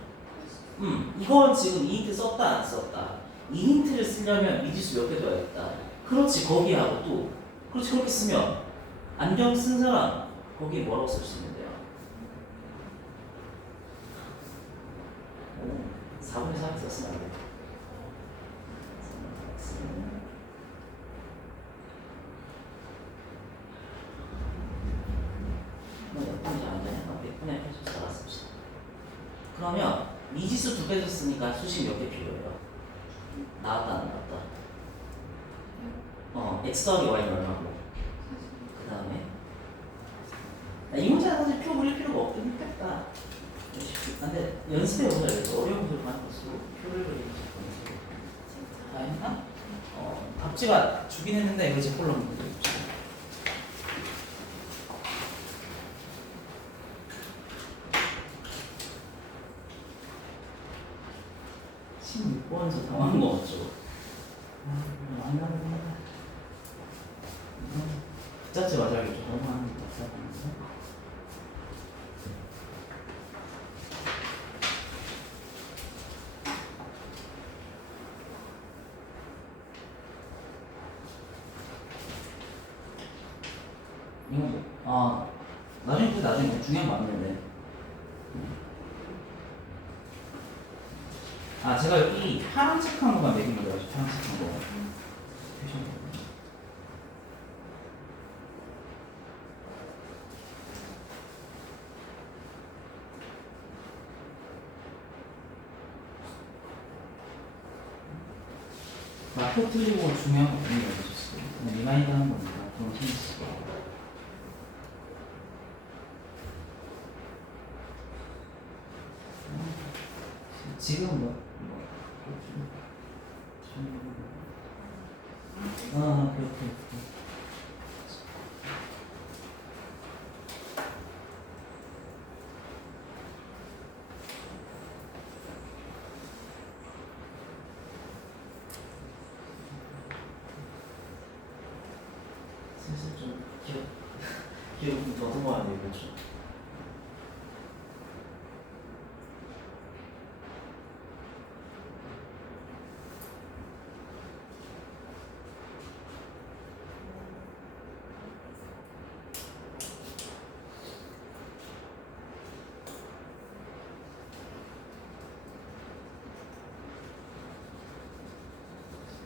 이건 지금 이 힌트 썼다 안 썼다. 이 힌트를 쓰려면 미지수 몇 개 둬야겠다. 그렇지 거기하고 또 그렇지 그렇게 쓰면 안경 쓴 사람 거기에 뭐라고 쓸 수 있는데요? 4분의 3을 썼으면 안 돼. 몇 분이 안 되니까 몇 분의 8을 써봤습시다. 그러면 미지수 두 개 줬으니까 수식 몇 개 필요해요? 나왔다 안 나왔다? x 더하기 y는 얼마고? 그 다음에 이 문제는 사실 표 그릴 필요가 없긴 했겠다. 근데 연습해 보자. 그래서 어려운 문제로 많이 볼수록 표를 그리는 다 했나? 답지가 주긴 했는데 이거 제 콜럼 문제. 16번에서 당한 거 같죠? 많이 나오네. 그 자체 맞아야겠죠. 너무 하는 거 같아요. 이거 나중에 중요한 거 맞는데. 제가 여기 파란 색한 거만 매긴 거예요. 파란 색한 거. 표 틀리고 중요한 거 없는 거 해주세요. 그냥 리마인드 하는 거니까 그런 신경 쓰고. 지금은 뭐? 그렇게. 슬슬 좀 기억 좀 더듬어야 돼, 그렇죠?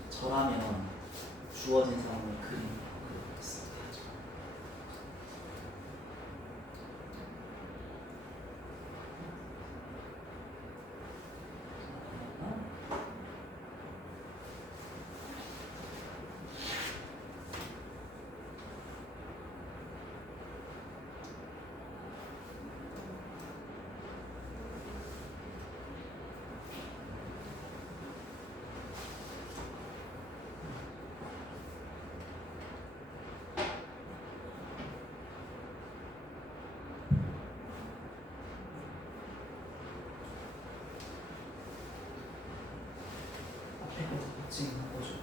저라면 주어진 상황을 그림 지금 보죠.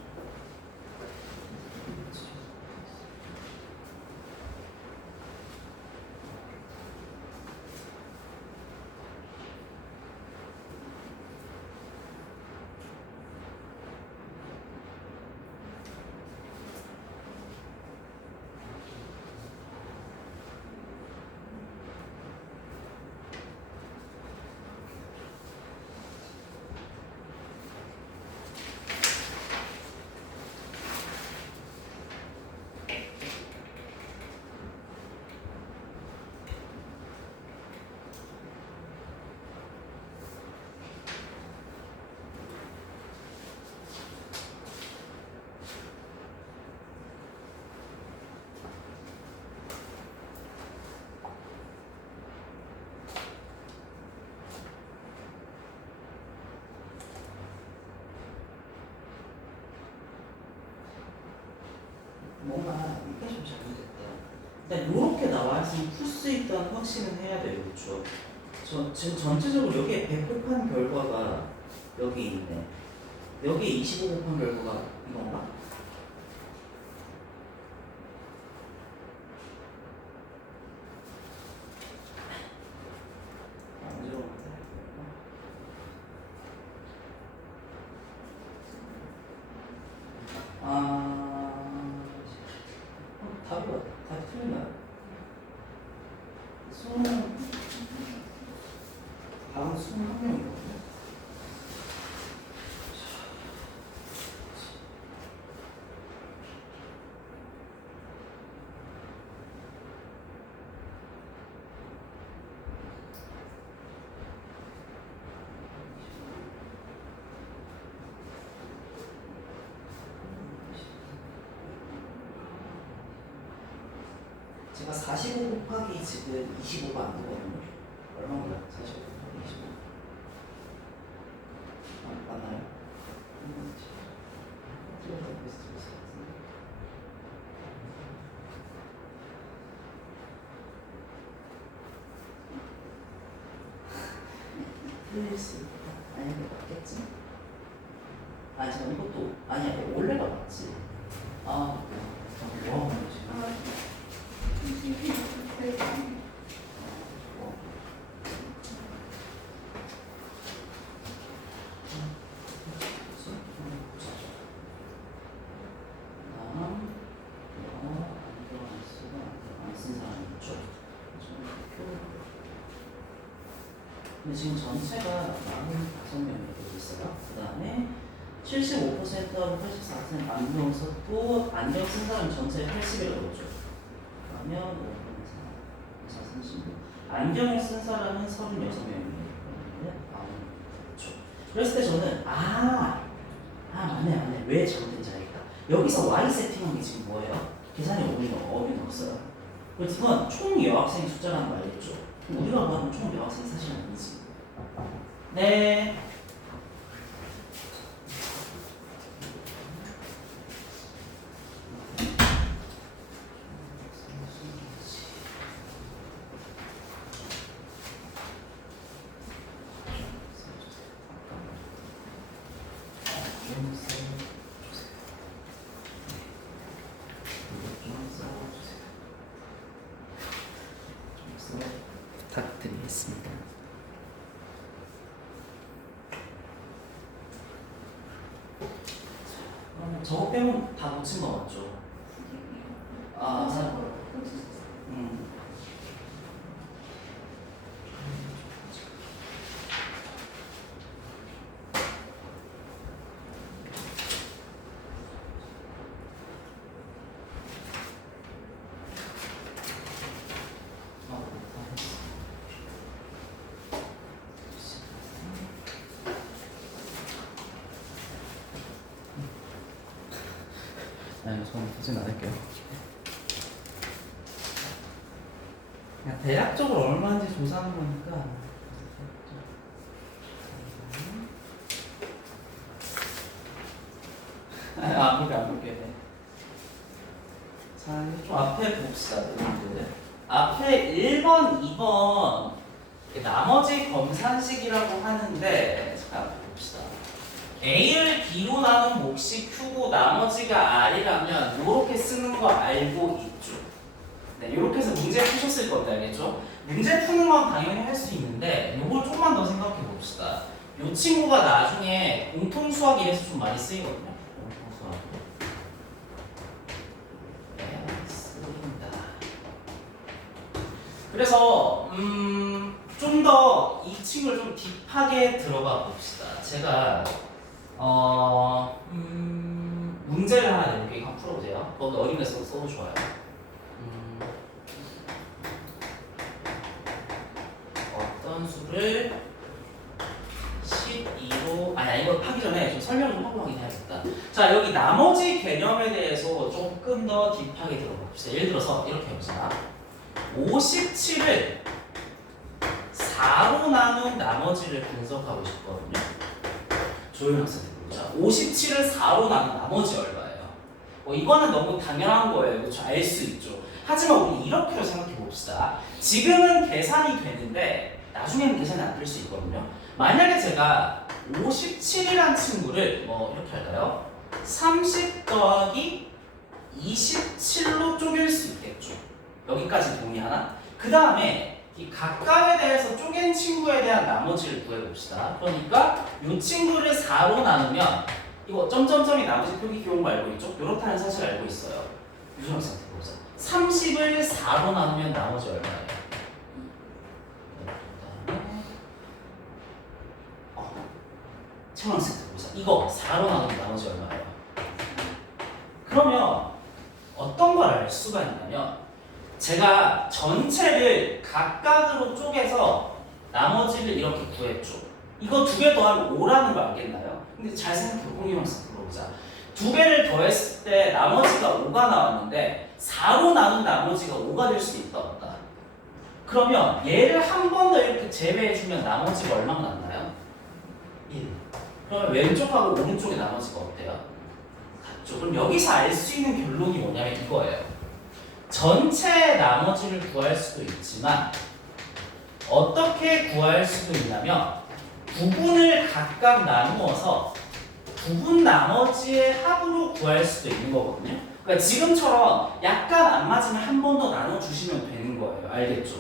뭔가 이게 좀 잘못됐다. 일단 이렇게 나와 있으면 풀 수 있다는 확신은 해야 돼요, 그렇죠? 지금 전체적으로 여기에 100 곱한 결과가 여기 있네. 여기에 25 곱한 결과가 이건가? 수능 다음 수능 한 명이거든요. 제가 45 곱하기 지금 25가 안 되거든요. 얼마인가요? 45 곱하기 25. 맞나요? 틀릴 수 있다. 아니, 이거 맞겠지? 아, 잠깐 이것도 아니야. 원래가 맞지. 아, 뭐 하는 거지? 근데 지금 전체가 45명이 되고 있어요. 그 다음에 75%하고 84% 안경 썼고 안경 쓴 사람 전체 80이라고 그러죠. 그러면 5, 4, 36 안경을 쓴 사람은 36명이에요. 그렇죠. 그랬을 때 저는 맞네. 왜 잘못된지 알겠다. 여기서 Y 세팅한 게 지금 뭐예요? 계산이 어림이 없어요. 그래서 이건 총 여학생 숫자라는 거 알겠죠? 우리가 보는 총 여학생이 사실 아니지. 네. 부탁드리겠습니다. 저거 빼면 다 놓친 거 맞죠? 아니, 저는 보진 않을게요. 그냥 대략적으로 얼마인지 조사하는 거니까. 안 볼게. 자, 이제 좀 앞에 봅시다, 여러분들. 앞에 1번, 2번 나머지 검산식이라고 하는데, 자, 봅시다. A를 B로 나눈 몫이 Q고 나머지가 R이라면 이렇게 쓰는 거 알고 있죠? 네, 이렇게 해서 문제 푸셨을 건데 알겠죠? 문제 푸는 건 당연히 할 수 있는데 이걸 조금만 더 생각해 봅시다. 이 친구가 나중에 공통수학 일에서 좀 많이 쓰이거든요. 공통수학. 네, 쓰인다. 그래서 좀 더 이 친구를 좀 딥하게 들어가 봅시다. 제가 문제를 하나 내볼게요. 한번 풀어보세요. 거기 어린애서 써도 좋아요. 어떤 수를 12로 이거 하기 전에 좀 설명 좀 하고 하긴 해야겠다. 자, 여기 나머지 개념에 대해서 조금 더 딥하게 들어봅시다. 예를 들어서 이렇게 해보자. 57을 4로 나눈 나머지를 분석하고 싶거든요. 조용히 학생 자, 57을 4로 나눈 나머지 얼마예요? 이거는 너무 당연한 거예요. 그렇죠? 알 수 있죠. 하지만 우리 이렇게로 생각해 봅시다. 지금은 계산이 되는데 나중에는 계산이 안 될 수 있거든요. 만약에 제가 57이란 친구를 이렇게 할까요? 30 더하기 27로 쪼갤 수 있겠죠. 여기까지 동의하나? 그 다음에 이 각각에 대해서 쪼갠 친구에 대한 나머지를 구해봅시다. 그러니까 이 친구를 4로 나누면 이거 점점점이 나머지 표기 기호인 거 알고 있죠? 이렇다는 사실 알고 있어요. 유준학 상태 보자. 30을 4로 나누면 나머지 얼마예요? 첫 번째 보자. 이거 4로 나누면 나머지 얼마예요? 그러면 어떤 걸 알 수가 있냐면 제가 전체를 각각으로 쪼개서 나머지를 이렇게 구했죠. 이거 두 개 더하면 5라는 거 알겠나요? 근데 잘 생각해 공유형식 풀어보자. 두 개를 더했을 때 나머지가 5가 나왔는데 4로 나눈 나머지가 5가 될 수 있다 없다. 그러면 얘를 한 번 더 이렇게 제외해주면 나머지가 얼마나 남나요? 1. 그러면 왼쪽하고 오른쪽의 나머지가 어때요? 같죠. 그럼 여기서 알 수 있는 결론이 뭐냐면 이거예요. 전체 나머지를 구할 수도 있지만 어떻게 구할 수도 있냐면 부분을 각각 나누어서 부분 나머지의 합으로 구할 수도 있는 거거든요. 그러니까 지금처럼 약간 안 맞으면 한 번 더 나눠주시면 되는 거예요. 알겠죠?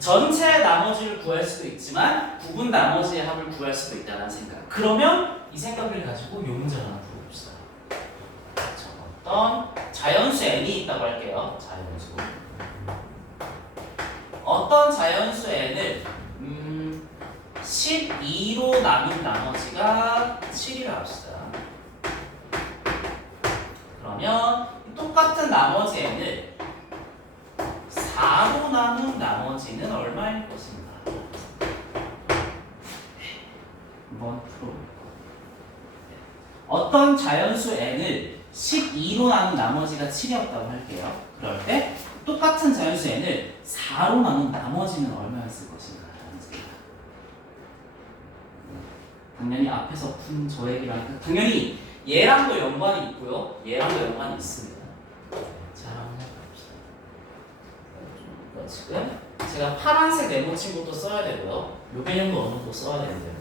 전체 나머지를 구할 수도 있지만 부분 나머지의 합을 구할 수도 있다는 생각. 그러면 이 생각을 가지고 요 문제를 하나 풀어봅시다. 자, 어떤 자연수 n이 있다고 할게요. 자연수. 어떤 자연수 n을 12로 나눈 나머지가 7이라 합시다. 그러면 똑같은 나머지 n을 4로 나눈 나머지는 얼마일 것인가? 한번 풀어볼게요. 어떤 자연수 n을 12로 나눈 나머지가 7이었다고 할게요. 그럴 때 똑같은 자연수 n을 4로 나눈 나머지는 얼마였을 것인가? 당연히 앞에서 푼 저 얘기랑 당연히 얘랑도 연관이 있고요. 얘랑도 연관이 있습니다. 자, 한번 해봅시다. 지금 제가 파란색 네모 친구도 써야 되고요. 요 개념도 어느 정도 써야 되는데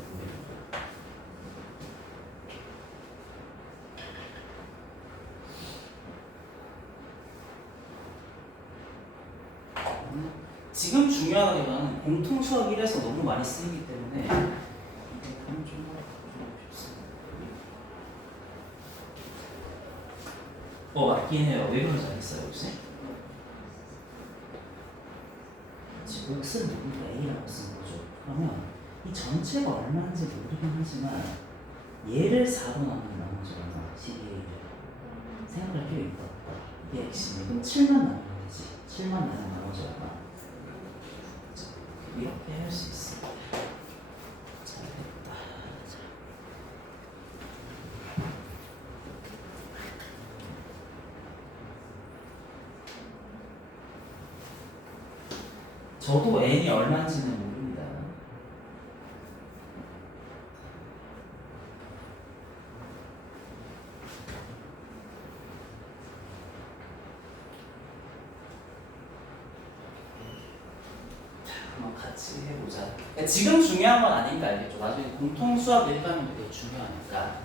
지금 중요한 건 공통 수학 1에서 너무 많이 쓰이기 때문에 좀 맞긴 해요. 왜 그런지 알겠어요, 혹시? 지금 몫은 누군가 A라고 쓴 거죠. 그러면 이 전체가 얼마인지 모르긴 하지만 얘를 4로 나누면 나머지 얼마? 12A를 생각할 필요 있다. 이게 핵심이에요. 그럼 7만 나누면 되지. 7만 나누면 나머지 얼마? 이렇게 할 수 있어. 잘 됐다. 저도 n이 얼마인지는 모릅니다. 한번 같이 해보자. 지금 중요한 건 아닌가 알겠죠? 나중에 공통 수학 일반은 되게 중요하니까.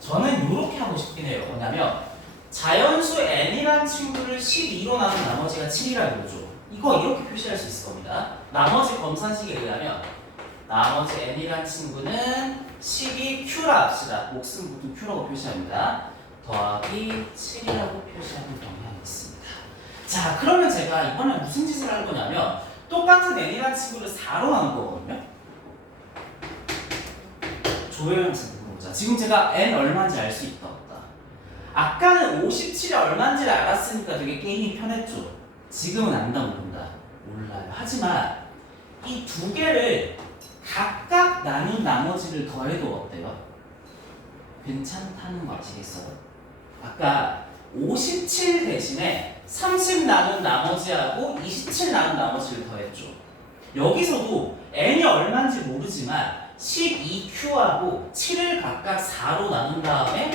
저는 이렇게 하고 싶긴 해요. 뭐냐면 자연수 n이란 친구를 12로 나눈 나머지가 7이라고 보죠. 이거 이렇게 표시할 수 있을 겁니다. 나머지 검산식에 의하면 나머지 n이란 친구는 12q라 합시다. 몫은 보통 q라고 표시합니다. 더하기 7이라고 표시하는 경향이 있습니다. 자, 그러면 제가 이번에 무슨 짓을 할 거냐면 똑같은 n이란 친구를 4로 나눌 거거든요. 조효형식 물어보자. 지금 제가 n 얼마인지 알 수 있다 없다. 아까는 57이 얼마인지를 알았으니까 되게 게임이 편했죠. 지금은 안다 모른다. 몰라요. 하지만 이 두 개를 각각 나눈 나머지를 더해도 어때요? 괜찮다는 거 아시겠어요? 아까 57 대신에 30 나눈 나머지하고 27 나눈 나머지를 더했죠. 여기서도 n이 얼마인지 모르지만 12q하고 7을 각각 4로 나눈 다음에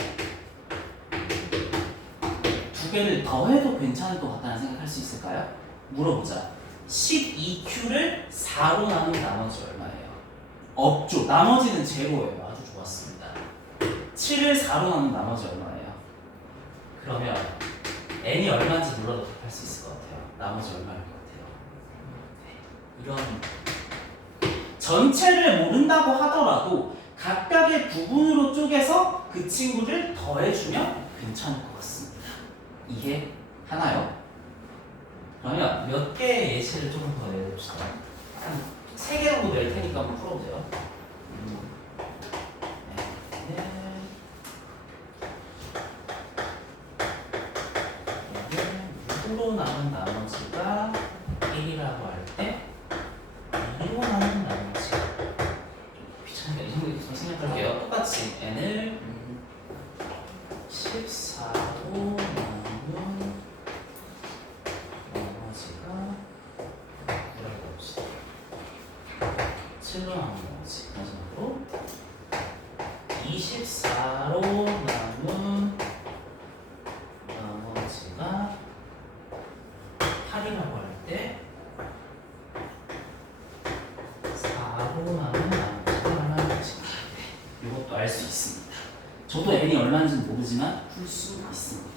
두 개를 더해도 괜찮을 것 같다는 생각할 수 있을까요? 물어보자. 12q를 4로 나눈 나머지 얼마예요? 없죠. 나머지는 제로예요. 아주 좋았습니다. 7을 4로 나눈 나머지 얼마예요? 그러면 n이 얼마인지 몰라도 답할 수 있을 것 같아요. 나머지 얼마일 것 같아요? 네. 이런 전체를 모른다고 하더라도 각각의 부분으로 쪼개서 그 친구를 더해주면 괜찮을 것 같습니다. 이해 하나요? 그러면 몇 개의 예시를 조금 더 내봅시다. 한 3개 정도 낼 테니까 한번 풀어보세요. 네. 할 때 이용하는 나머지 귀찮으니까 이 정도 좀 생각할게요. 똑같이 n을 14로 나누면 나머지가 뭐라고 봅시다. 7로 나누는 나머지 마지막으로 24로 나누면 나머지가 8이라고 할 때 4로 나누면 나머지가 얼마나 되지? 이것도 알 수 있습니다. 저도 n이 얼마인지는 모르지만 풀 수 있습니다.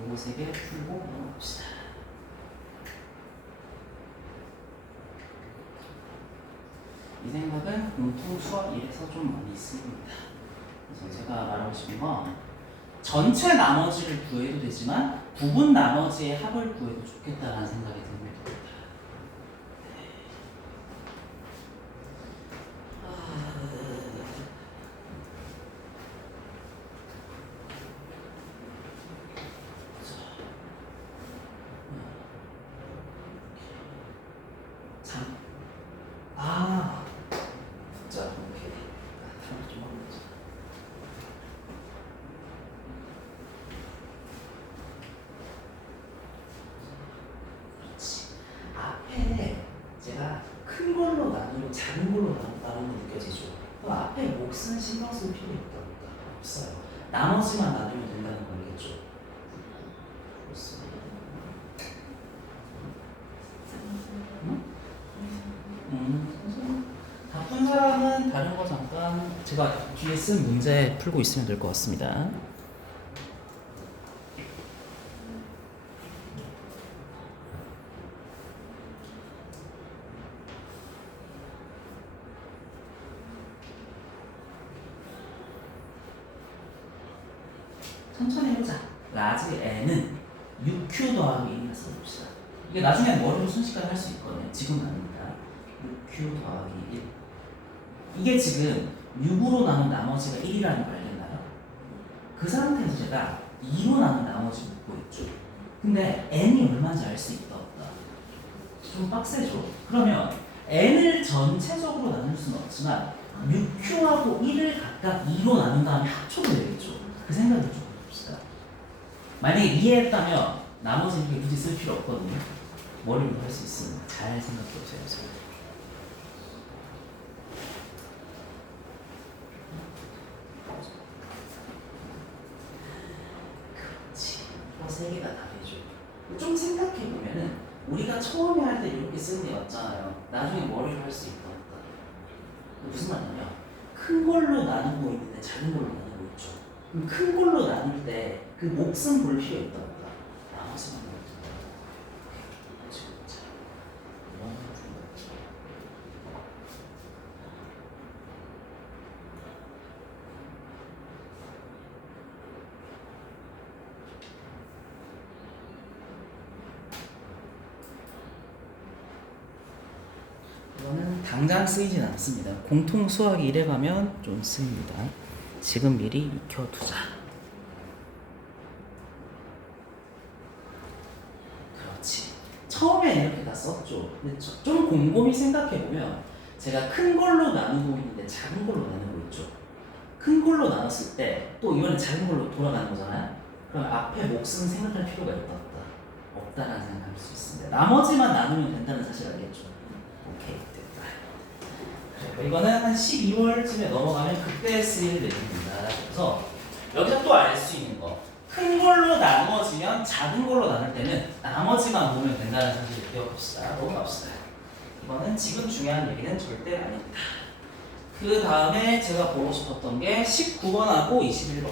요거 3개 풀고 넘어갑시다. 이 생각은 공통 수학 1에서 좀 많이 씁니다. 그래서 제가 말하고 싶은 건 전체 나머지를 구해도 되지만 부분 나머지의 합을 구해도 좋겠다라는 생각이 듭니다. 자, 오케이. 다음 좀 해보자. 그렇지. 앞에 제가 큰 걸로 나누고 작은 걸로 나누는 게 느껴지죠. 그럼 앞에 몫은 신경 쓸 필요 없다니까. 없어요. 나머지만 나누면 된다는 거 알겠죠? 그렇습니다. 바쁜 사람은 다른 거 잠깐 제가 뒤에 쓴 문제 풀고 있으면 될 것 같습니다. 천천히 해보자. 라지 n은 6q 더하기 1이라 써봅시다. 이게 나중에 머리로 순식간에 할 수 있거든요. 지금 아닙니다. 6q 더하기 1. 이게 지금 6으로 나눈 나머지가 1이라는 거 알겠나요? 그 상태에서 제가 2로 나눈 나머지 묻고 있죠. 근데 n이 얼마인지 알 수 있다 없다? 좀 빡세죠? 그러면 n을 전체적으로 나눌 수는 없지만 6q하고 1을 각각 2로 나눈 다음에 합쳐도 되겠죠. 그 생각을 좀 해봅시다. 만약에 이해했다면 나머지 이렇게 굳이 쓸 필요 없거든요. 머리로 할 수 있습니다. 잘 생각해 보세요. 그렇지. 세 개가 다르죠. 좀 생각해 보면은 우리가 처음에 할 때 이렇게 쓰는 게 맞잖아요. 나중에 머리로 할 수 있다. 무슨 말이냐면 큰 걸로 나누고 있는데 작은 걸로 나누고 있죠. 그럼 큰 걸로 나눌 때 그 몫은 볼 필요 있다 없다. 나머지만 볼 필요 있다. 자, 이런 생각. 이거는 당장 쓰이진 않습니다. 공통 수학 1에 가면 좀 쓰입니다. 지금 미리 익혀두자. 그렇지. 처음에 이렇게 다 썼죠. 근데 좀 곰곰이 생각해보면 제가 큰 걸로 나누고 있는데 작은 걸로 나누고 있죠. 큰 걸로 나눴을 때 또 이번엔 작은 걸로 돌아가는 거잖아요. 그럼 앞에 몫은 생각할 필요가 있다 없다? 없다라는 생각할 수 있습니다. 나머지만 나누면 된다는 사실 알겠죠? 오케이. 이거는 한 12월쯤에 넘어가면 그때 쓰일 내용입니다. 그래서 여기서 또 알 수 있는 거. 큰 걸로 나누어지면 작은 걸로 나눌 때는 나머지만 보면 된다는 사실을 기억합시다. 넘어갑시다. 이거는 지금 중요한 얘기는 절대 아닙니다. 그 다음에 제가 보고 싶었던 게 19번하고 21번.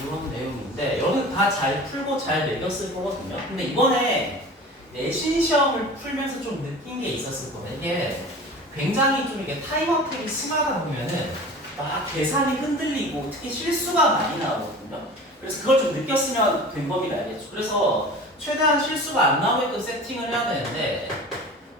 이런 내용인데 여기 다 잘 풀고 잘 매겼을 거거든요. 근데 이번에 내신 시험을 풀면서 좀 느낀 게 있었을 거예요. 이게 굉장히 좀 이게 타임어택이 심하다 보면은 막 계산이 흔들리고 특히 실수가 많이 나오거든요. 그래서 그걸 좀 느꼈으면 된 법이라 알겠죠. 그래서 최대한 실수가 안 나오게끔 세팅을 해야 되는데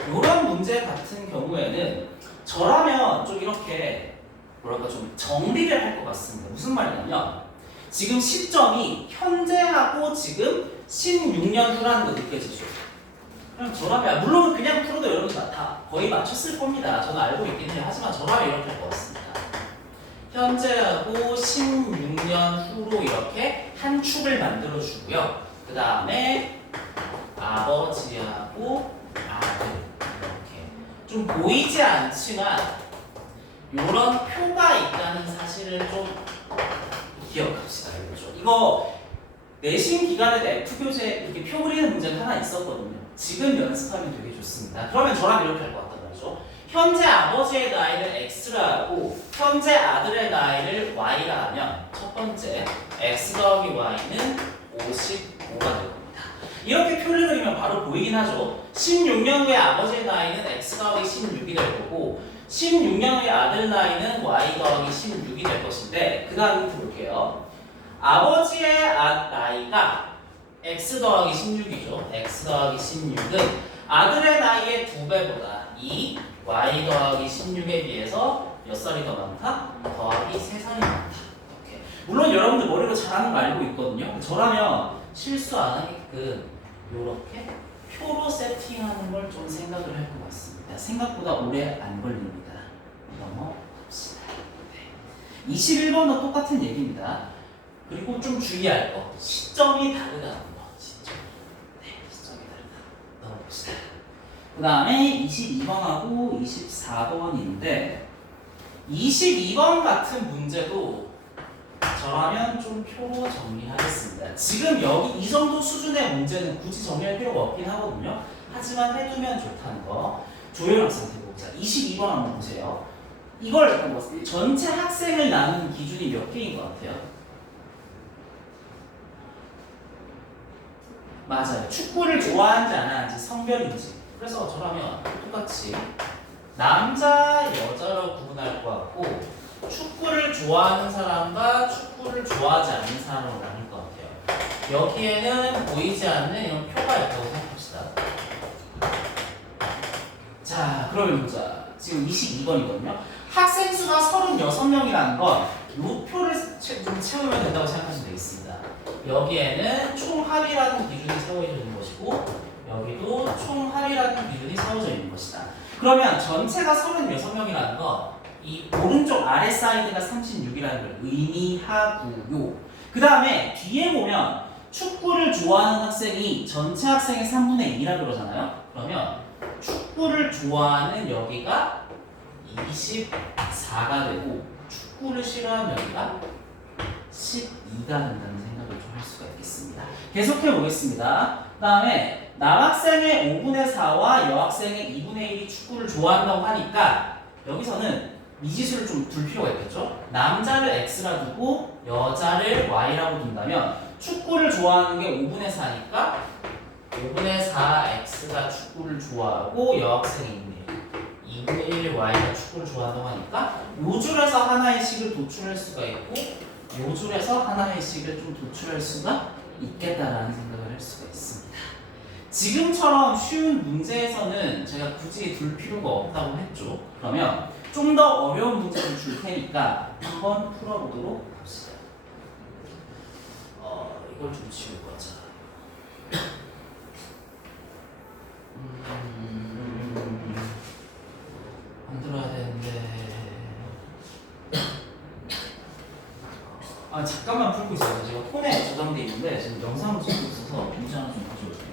이런 문제 같은 경우에는 저라면 좀 이렇게 뭐랄까 좀 정리를 할 것 같습니다. 무슨 말이냐면 지금 시점이 현재하고 지금 16년 후라는 거 느껴지죠? 그냥 저라면 물론 그냥 풀어도 여러분 다 거의 맞췄을 겁니다. 저는 알고 있긴 해요. 하지만 저라면 이렇게 할 것 같습니다. 현재하고 16년 후로 이렇게 한 축을 만들어 주고요. 그 다음에 아버지하고 아들 이렇게 좀 보이지 않지만 이런 표가 있다는 사실을 좀 기억합시다. 그렇죠? 이거 내신 기간에 F교재 이렇게 표 그리는 문제가 하나 있었거든요. 지금 연습하면 되게 좋습니다. 그러면 저랑 이렇게 할 것 같단 말이죠. 현재 아버지의 나이를 X라 하고 현재 아들의 나이를 Y라 하면 첫 번째 X 더하기 Y는 55가 될 겁니다. 이렇게 표를 그리면 바로 보이긴 하죠. 16년 후에 아버지의 나이는 X 더하기 16이 될 거고 16년 후에 아들 나이는 Y 더하기 16이 될 것인데 그 다음 볼게요. 아버지의 나이가 X 더하기 16이죠. X 더하기 16은 아들의 나이의 2배보다 이 Y 더하기 16에 비해서 몇 살이 더 많다? 더하기 3살이 많다. 이렇게. 물론 여러분들 머리로 잘하는 거 알고 있거든요. 저라면 실수 안 하게끔 이렇게 표로 세팅하는 걸 좀 생각을 할 것 같습니다. 생각보다 오래 안 걸립니다. 넘어갑시다. 네. 21번도 똑같은 얘기입니다. 그리고 좀 주의할 거 시점이 다르다는 거. 시점. 네, 시점이 다르다. 넘어봅시다. 그 다음에 22번하고 24번인데 22번 같은 문제도 저라면 좀 표로 정리하겠습니다. 지금 여기 이 정도 수준의 문제는 굳이 정리할 필요가 없긴 하거든요. 하지만 해두면 좋다는 거. 조현 학생 해보자. 22번 한번 보세요. 이걸 뭐 전체 학생을 나누는 기준이 몇 개인 것 같아요? 맞아요. 축구를 좋아하는지 안 하는지 성별인지. 그래서 저라면 똑같이 남자, 여자로 구분할 것 같고 축구를 좋아하는 사람과 축구를 좋아하지 않는 사람으로 나눌 것 같아요. 여기에는 보이지 않는 이런 표가 있다고 생각합시다. 자, 그러면 보자. 지금 22번이거든요. 학생 수가 36명이라는 건 이 표를 좀 채우면 된다고 생각하시면 되겠습니다. 여기에는 총합이라는 기준이 세워져 있는 것이고 여기도 총합이라는 기준이 세워져 있는 것이다. 그러면 전체가 36명이라는 건 이 오른쪽 아래 사이드가 36이라는 걸 의미하고요. 그 다음에 뒤에 보면 축구를 좋아하는 학생이 전체 학생의 3분의 2라고 그러잖아요. 그러면 축구를 좋아하는 여기가 24가 되고 축구를 싫어하는 여기가 12가 된다는 생각을 좀 할 수가 있겠습니다. 계속해 보겠습니다. 그 다음에 남학생의 5분의 4와 여학생의 2분의 1이 축구를 좋아한다고 하니까 여기서는 미지수를 좀 둘 필요가 있겠죠? 남자를 X라 두고 여자를 Y라고 둔다면 축구를 좋아하는 게 5분의 4니까 5분의 4 X가 축구를 좋아하고 여학생이 2분의 1 Y가 축구를 좋아한다고 하니까 요 줄에서 하나의 식을 도출할 수가 있고 요 줄에서 하나의 식을 좀 도출할 수가 있겠다라는 생각을 할 수가 있습니다. 지금처럼 쉬운 문제에서는 제가 굳이 둘 필요가 없다고 했죠. 그러면 좀 더 어려운 문제를 줄 테니까 한번 풀어보도록 합시다. 이걸 좀 지우고 하자. 만들어야 되는데 잠깐만 풀고 있어요. 제가 폰에 저장돼 있는데 지금 영상을 찍고 있어서 문제 하나 좀 가져올게요.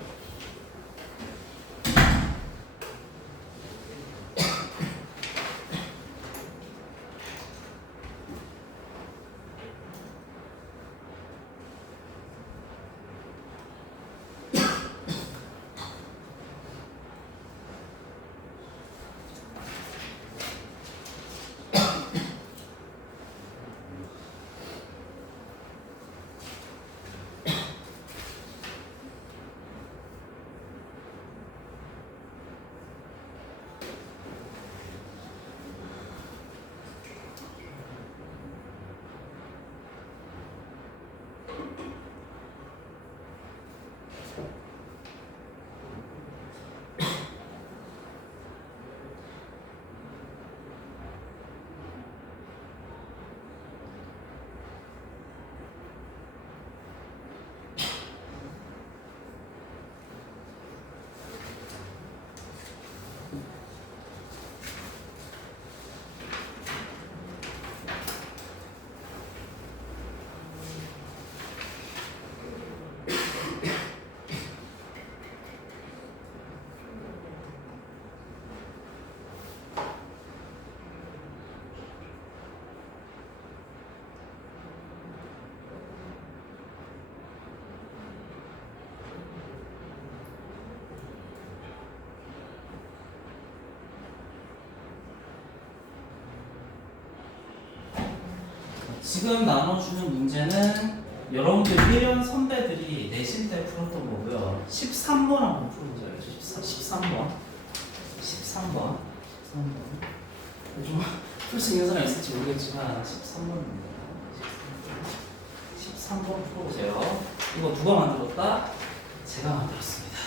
지금 나눠주는 문제는 여러분들 1년 선배들이 내신 때 풀었던 거고요. 13번 한번 풀어보자. 13번. 13번. 좀 풀 수 있는 사람 있을지 모르겠지만 13번입니다. 13번 풀어보세요. 이거 누가 만들었다? 제가 만들었습니다.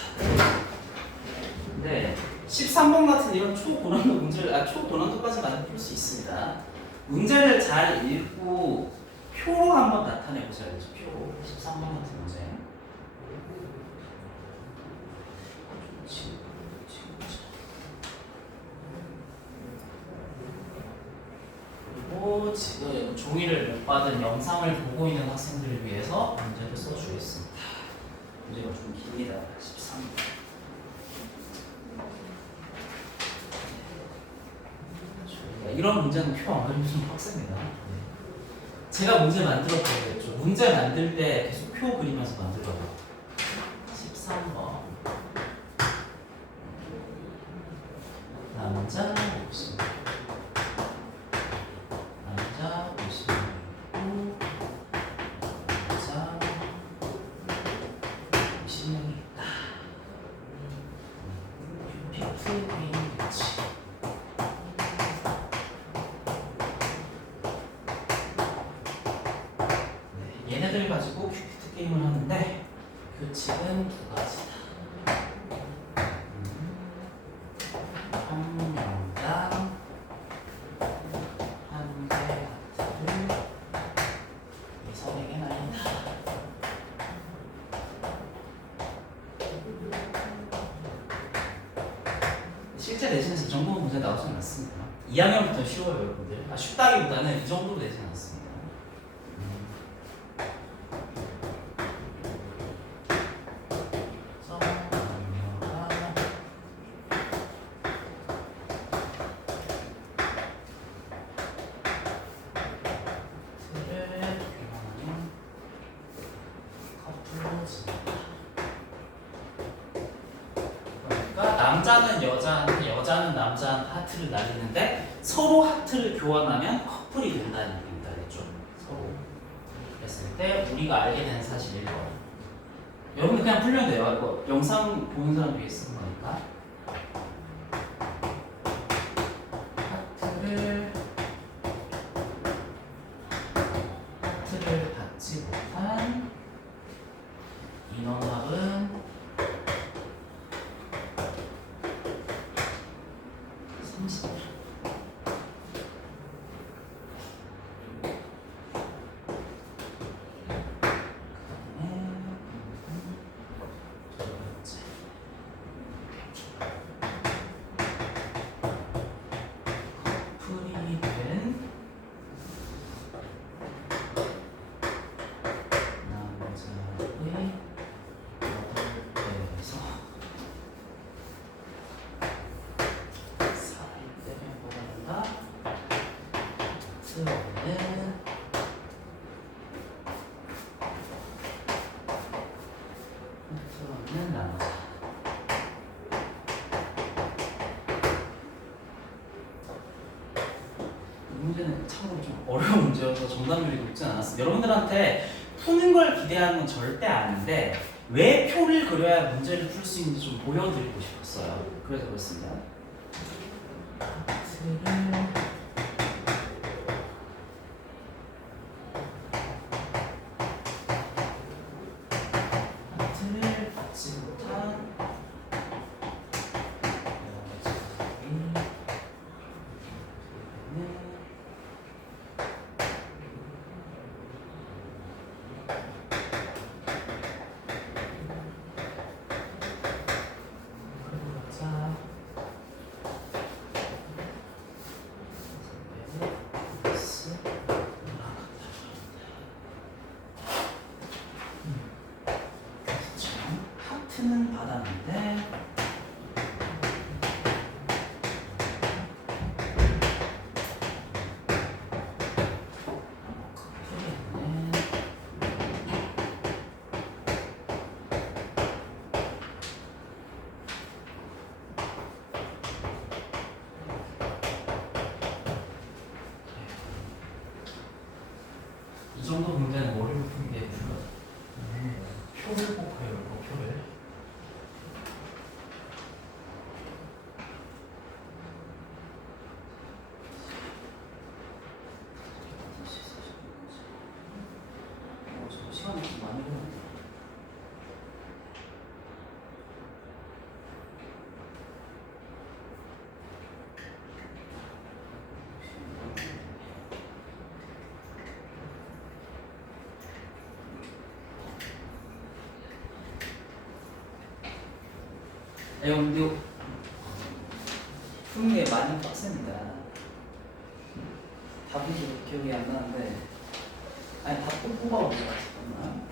네. 13번 같은 이런 초고난도 문제를, 초고난도까지는 풀 수 있습니다. 문제를 잘 읽고 표로 한번 나타내 보셔야죠. 표. 13번 같은 문제. 그리고 지금 종이를 못 받은 영상을 보고 있는 학생들을 위해서 문제를 써주겠습니다. 문제가 좀 깁니다. 13번. 이런 문제는 표 안 그리면 좀 빡셉니다. 제가 문제 만들어 보겠죠. 문제 만들 때 계속 표 그리면서 만들어봐. 13번. 남자 50. 남자 50명이고 여자 50명이 있다. 픽트 게임 매치. 얘네들 가지고 큐피트 게임을 하는데 규칙은 두 가지다. 한 명당 한 개 하트를 서에게 날린다. 실제 내신에서 이 정도 문제 나오지 않았습니다. 2학년부터 쉬워요, 여러분들. 쉽다기보다는 이 정도로 내지 않았습니다. 남자는 여자한테, 여자는 남자한테 하트를 날리는데 서로 하트를 교환하면 커플이 된다는 얘기입니다. 그렇죠? 서로. 그랬을 때 우리가 알게 되는 사실일 거예요. 여러분 그냥 풀면 돼요. 이거 영상 보는 사람 위해 쓰는 거니까. 하트를 받지 못한 인원합은 30. 커플이 된 남자의 8배에서 4일 때문에 뭐가 된다? 트는 남자. 이 문제는 참고로 좀 어려운 문제여서 정답률이 높지 않았어요. 여러분들한테 푸는 걸 기대하는 건 절대 아닌데 왜 표를 그려야 문제를 풀 수 있는지 좀 보여드리고 싶었어요. 그래서 그렇습니다. 하트를 받지 못한 하트는 받았는데 수학 많이 해봤는데. 근데 이거 푸는 게 많이 빡셉니다. 답은 기억이 안 나는데, 아니 답도 뽑아오자. 잠깐만.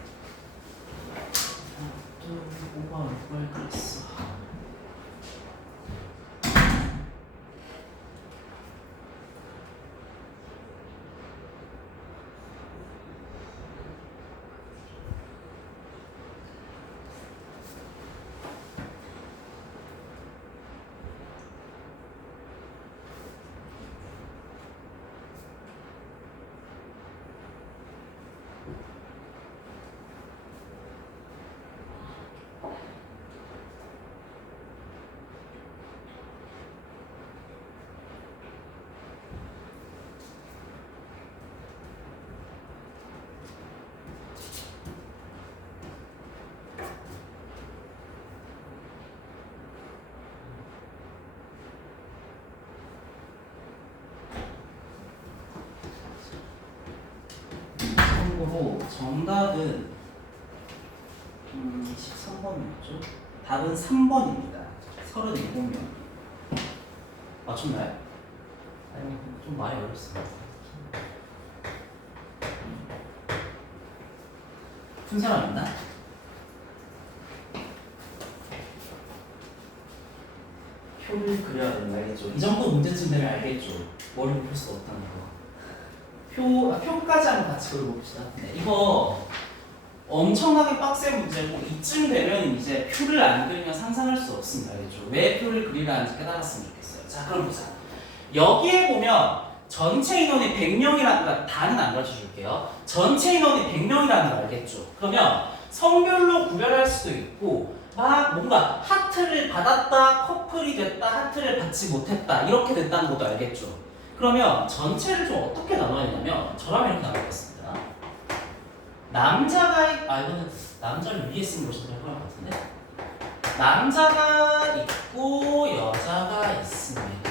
답도 뽑아올 걸 그랬어. 참고로 정답은 13번이었죠? 답은 3번입니다. 37명. 맞췄나요? 아니, 좀 많이 어렵습니다. 푼 사람 있나? 표를 그려야 된다 알겠죠? 이 정도 문제쯤 되면 알겠죠? 머리를 풀 수 없다는 거. 표까지 한번 같이 그려봅시다. 네, 이거 엄청나게 빡센 문제고 이쯤 되면 이제 표를 안 그리면 상상할 수 없습니다. 알겠죠? 왜 표를 그리라는지 깨달았으면 좋겠어요. 자, 그럼 보자. 여기에 보면 전체 인원이 100명이라는 거 다는 안 가르쳐줄게요. 전체 인원이 100명이라는 거 알겠죠? 그러면 성별로 구별할 수도 있고 막 뭔가 하트를 받았다, 커플이 됐다, 하트를 받지 못했다 이렇게 됐다는 것도 알겠죠? 그러면 전체를 좀 어떻게 나눠야 되냐면 저랑 이렇게 나누겠습니다. 남자가 이거는 남자를 위에 쓴 것이 될 것 같은데 남자가 있고 여자가 있습니다.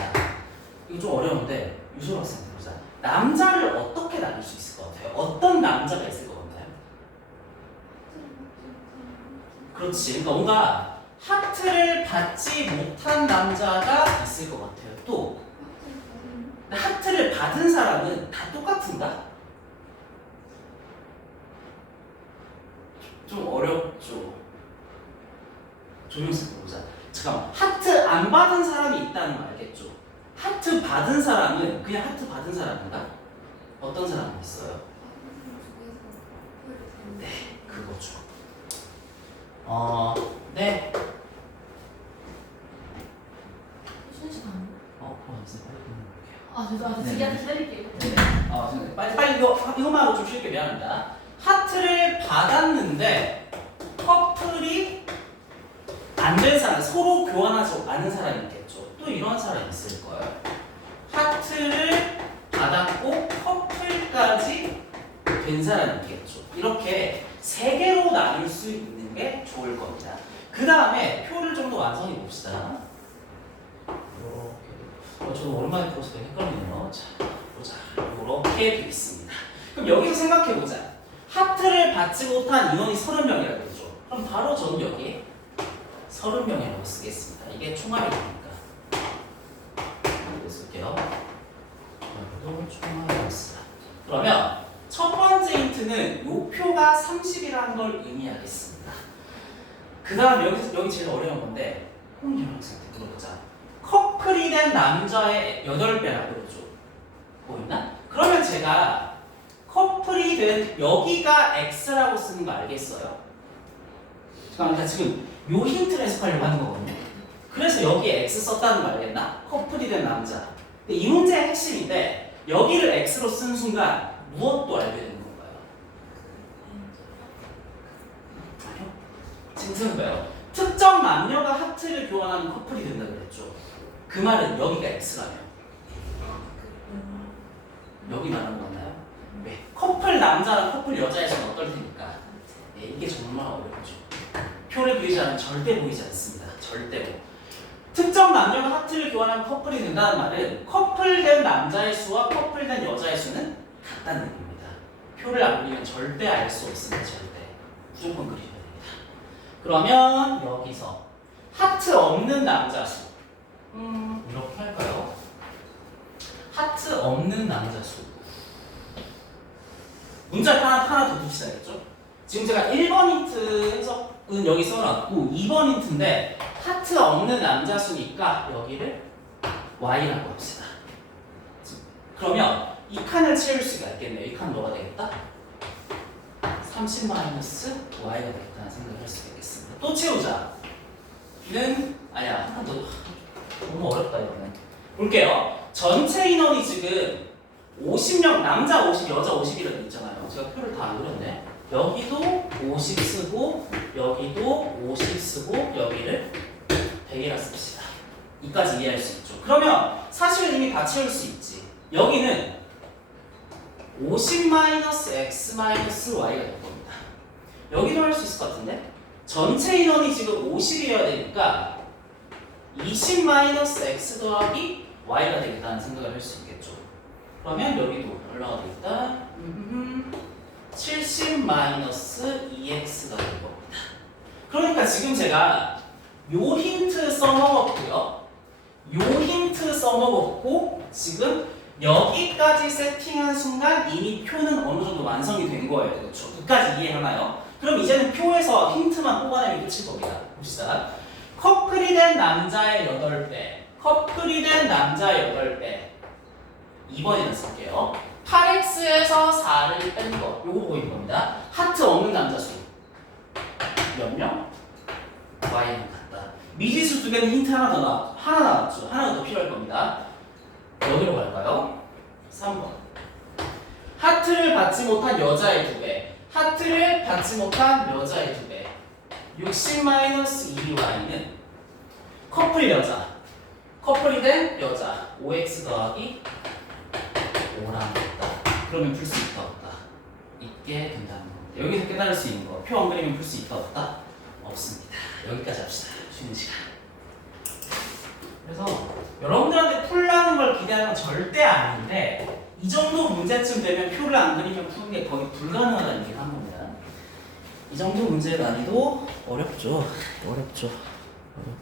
이거 좀 어려운데 유솔 학생 보자. 남자를 어떻게 나눌 수 있을 것 같아요? 어떤 남자가 있을 것 같나요? 그렇지. 그러니까 뭔가 하트를 받지 못한 남자가 있을 것 같아요. 또 하트를 받은 사람은 다 똑같은가? 좀 어렵죠. 조명색 보자. 잠깐만. 하트 안 받은 사람이 있다는 거 알겠죠? 하트 받은 사람은 그냥 하트 받은 사람인가? 어떤 사람이 있어요? 네, 그거죠. 네. 죄송합니다. 네. 지금 기다릴게요. 빨리 이거만 하고 좀 쉴게 미안합니다. 하트를 받았는데 커플이 안 된 사람, 서로 교환하지 않은 사람이 있겠죠. 또 이런 사람이 있을 거예요. 하트를 받았고 커플까지 된 사람이 있겠죠. 이렇게 세 개로 나눌 수 있는 게 좋을 겁니다. 그 다음에 표를 좀 더 완성해 봅시다. 저도 오랜만에 들어서 헷갈리네요. 자, 보자. 이렇게 돼 있습니다. 그럼 여기서 생각해 보자. 하트를 받지 못한 인원이 30명이라고 했죠. 그럼 바로 저는 여기 30명이라고 쓰겠습니다. 이게 총알이니까. 이렇게 쓸게요. 또 총알이라고 쓰다. 그러면 첫 번째 힌트는 이 표가 30이라는 걸 의미하겠습니다. 그 다음 여기 제일 어려운 건데 홍준영 학생한테 들어보자. 커플이 된 남자의 8배라고 그러죠. 보이나? 그러면 제가 커플이 된 여기가 X라고 쓰는 거 알겠어요? 잠깐만, 지금 요 힌트를 해석하려고 하는 거거든요. 그래서 여기에 X 썼다는 거 알겠나? 커플이 된 남자. 근데 이 문제의 핵심인데 여기를 X로 쓴 순간 무엇도 알게 되는 건가요? 아니요. 지금 봐요. 특정 남녀가 하트를 교환하는 커플이 된다고 그랬죠. 그 말은 여기가 X라며. 여기 말하는 건가요? 네. 커플 남자랑 커플 여자에서는 어떨 테니까? 표를 그리지 않으면 절대 보이지 않습니다. 절대로. 특정 남녀가 하트를 교환하면 커플이 된다는 말은 커플된 남자의 수와 커플된 여자의 수는 같다는 의미입니다. 표를 안 그리면 절대 알 수 없습니다. 절대. 무조건 그리셔야 됩니다. 그러면 여기서 하트 없는 남자 수. 이렇게 할까요? 하트 없는 남자 수. 문자 하나 더 둡시다겠죠? 지금 제가 1번 힌트 해석은 여기 써놨고 2번 힌트인데 하트 없는 남자 수니까 여기를 y라고 합시다. 그러면 이 칸을 채울 수가 있겠네요. 이 칸 뭐가 되겠다? 30 마이너스 y가 되겠다는 생각을 할 수가 있겠습니다. 또 채우자. 는 아니야 한 칸 더. 너무 어렵다 이거는. 볼게요. 전체 인원이 지금 50명, 남자 50, 여자 50이라고 있잖아요. 제가 표를 다 안 그렸네. 여기도 50 쓰고 여기도 50 쓰고 여기를 100이라 씁시다. 이까지 이해할 수 있죠. 그러면 사실은 이미 다 채울 수 있지. 여기는 50-x-y가 될 겁니다. 여기도 할 수 있을 것 같은데 전체 인원이 지금 50이어야 되니까 20-x 더하기 y가 되겠다는 생각을 할 수 있겠죠. 그러면 여기도 얼마가 되겠다? 70-2x가 될 겁니다. 그러니까 지금 제가 요 힌트 써먹었고요. 요 힌트 써먹었고 지금 여기까지 세팅한 순간 이미 표는 어느 정도 완성이 된 거예요. 그렇죠? 끝까지 이해하나요? 그럼 이제는 표에서 힌트만 뽑아내면 끝일 겁니다. 봅시다. 커플이 된 남자의 8배, 커플이 된 남자의 8배. 2번이나 쓸게요. 8x에서 4를 뺀 거. 요거 보일 겁니다. 하트 없는 남자 수. 몇 명? y는 같다. 미지수 두 개는 힌트 하나 나왔죠. 하나가 더 필요할 겁니다. 여기로 갈까요? 3번. 하트를 받지 못한 여자의 2배. 하트를 받지 못한 여자의 2배. 60-2y는 커플 여자. 커플이 된 여자. 5x 더하기 5랑 같다. 그러면 풀 수 있다 없다? 있게 된다는 겁니다. 여기서 깨달을 수 있는 거. 표 안 그리면 풀 수 있다 없다? 없습니다. 여기까지 합시다. 쉬는 시간. 그래서 여러분들한테 풀라는 걸 기대하는 건 절대 아닌데 이 정도 문제쯤 되면 표를 안 그리면 푸는 게 거의 불가능하다는 얘기를 한 겁니다. 이 정도 문제의 난이도 어렵죠. 어렵죠.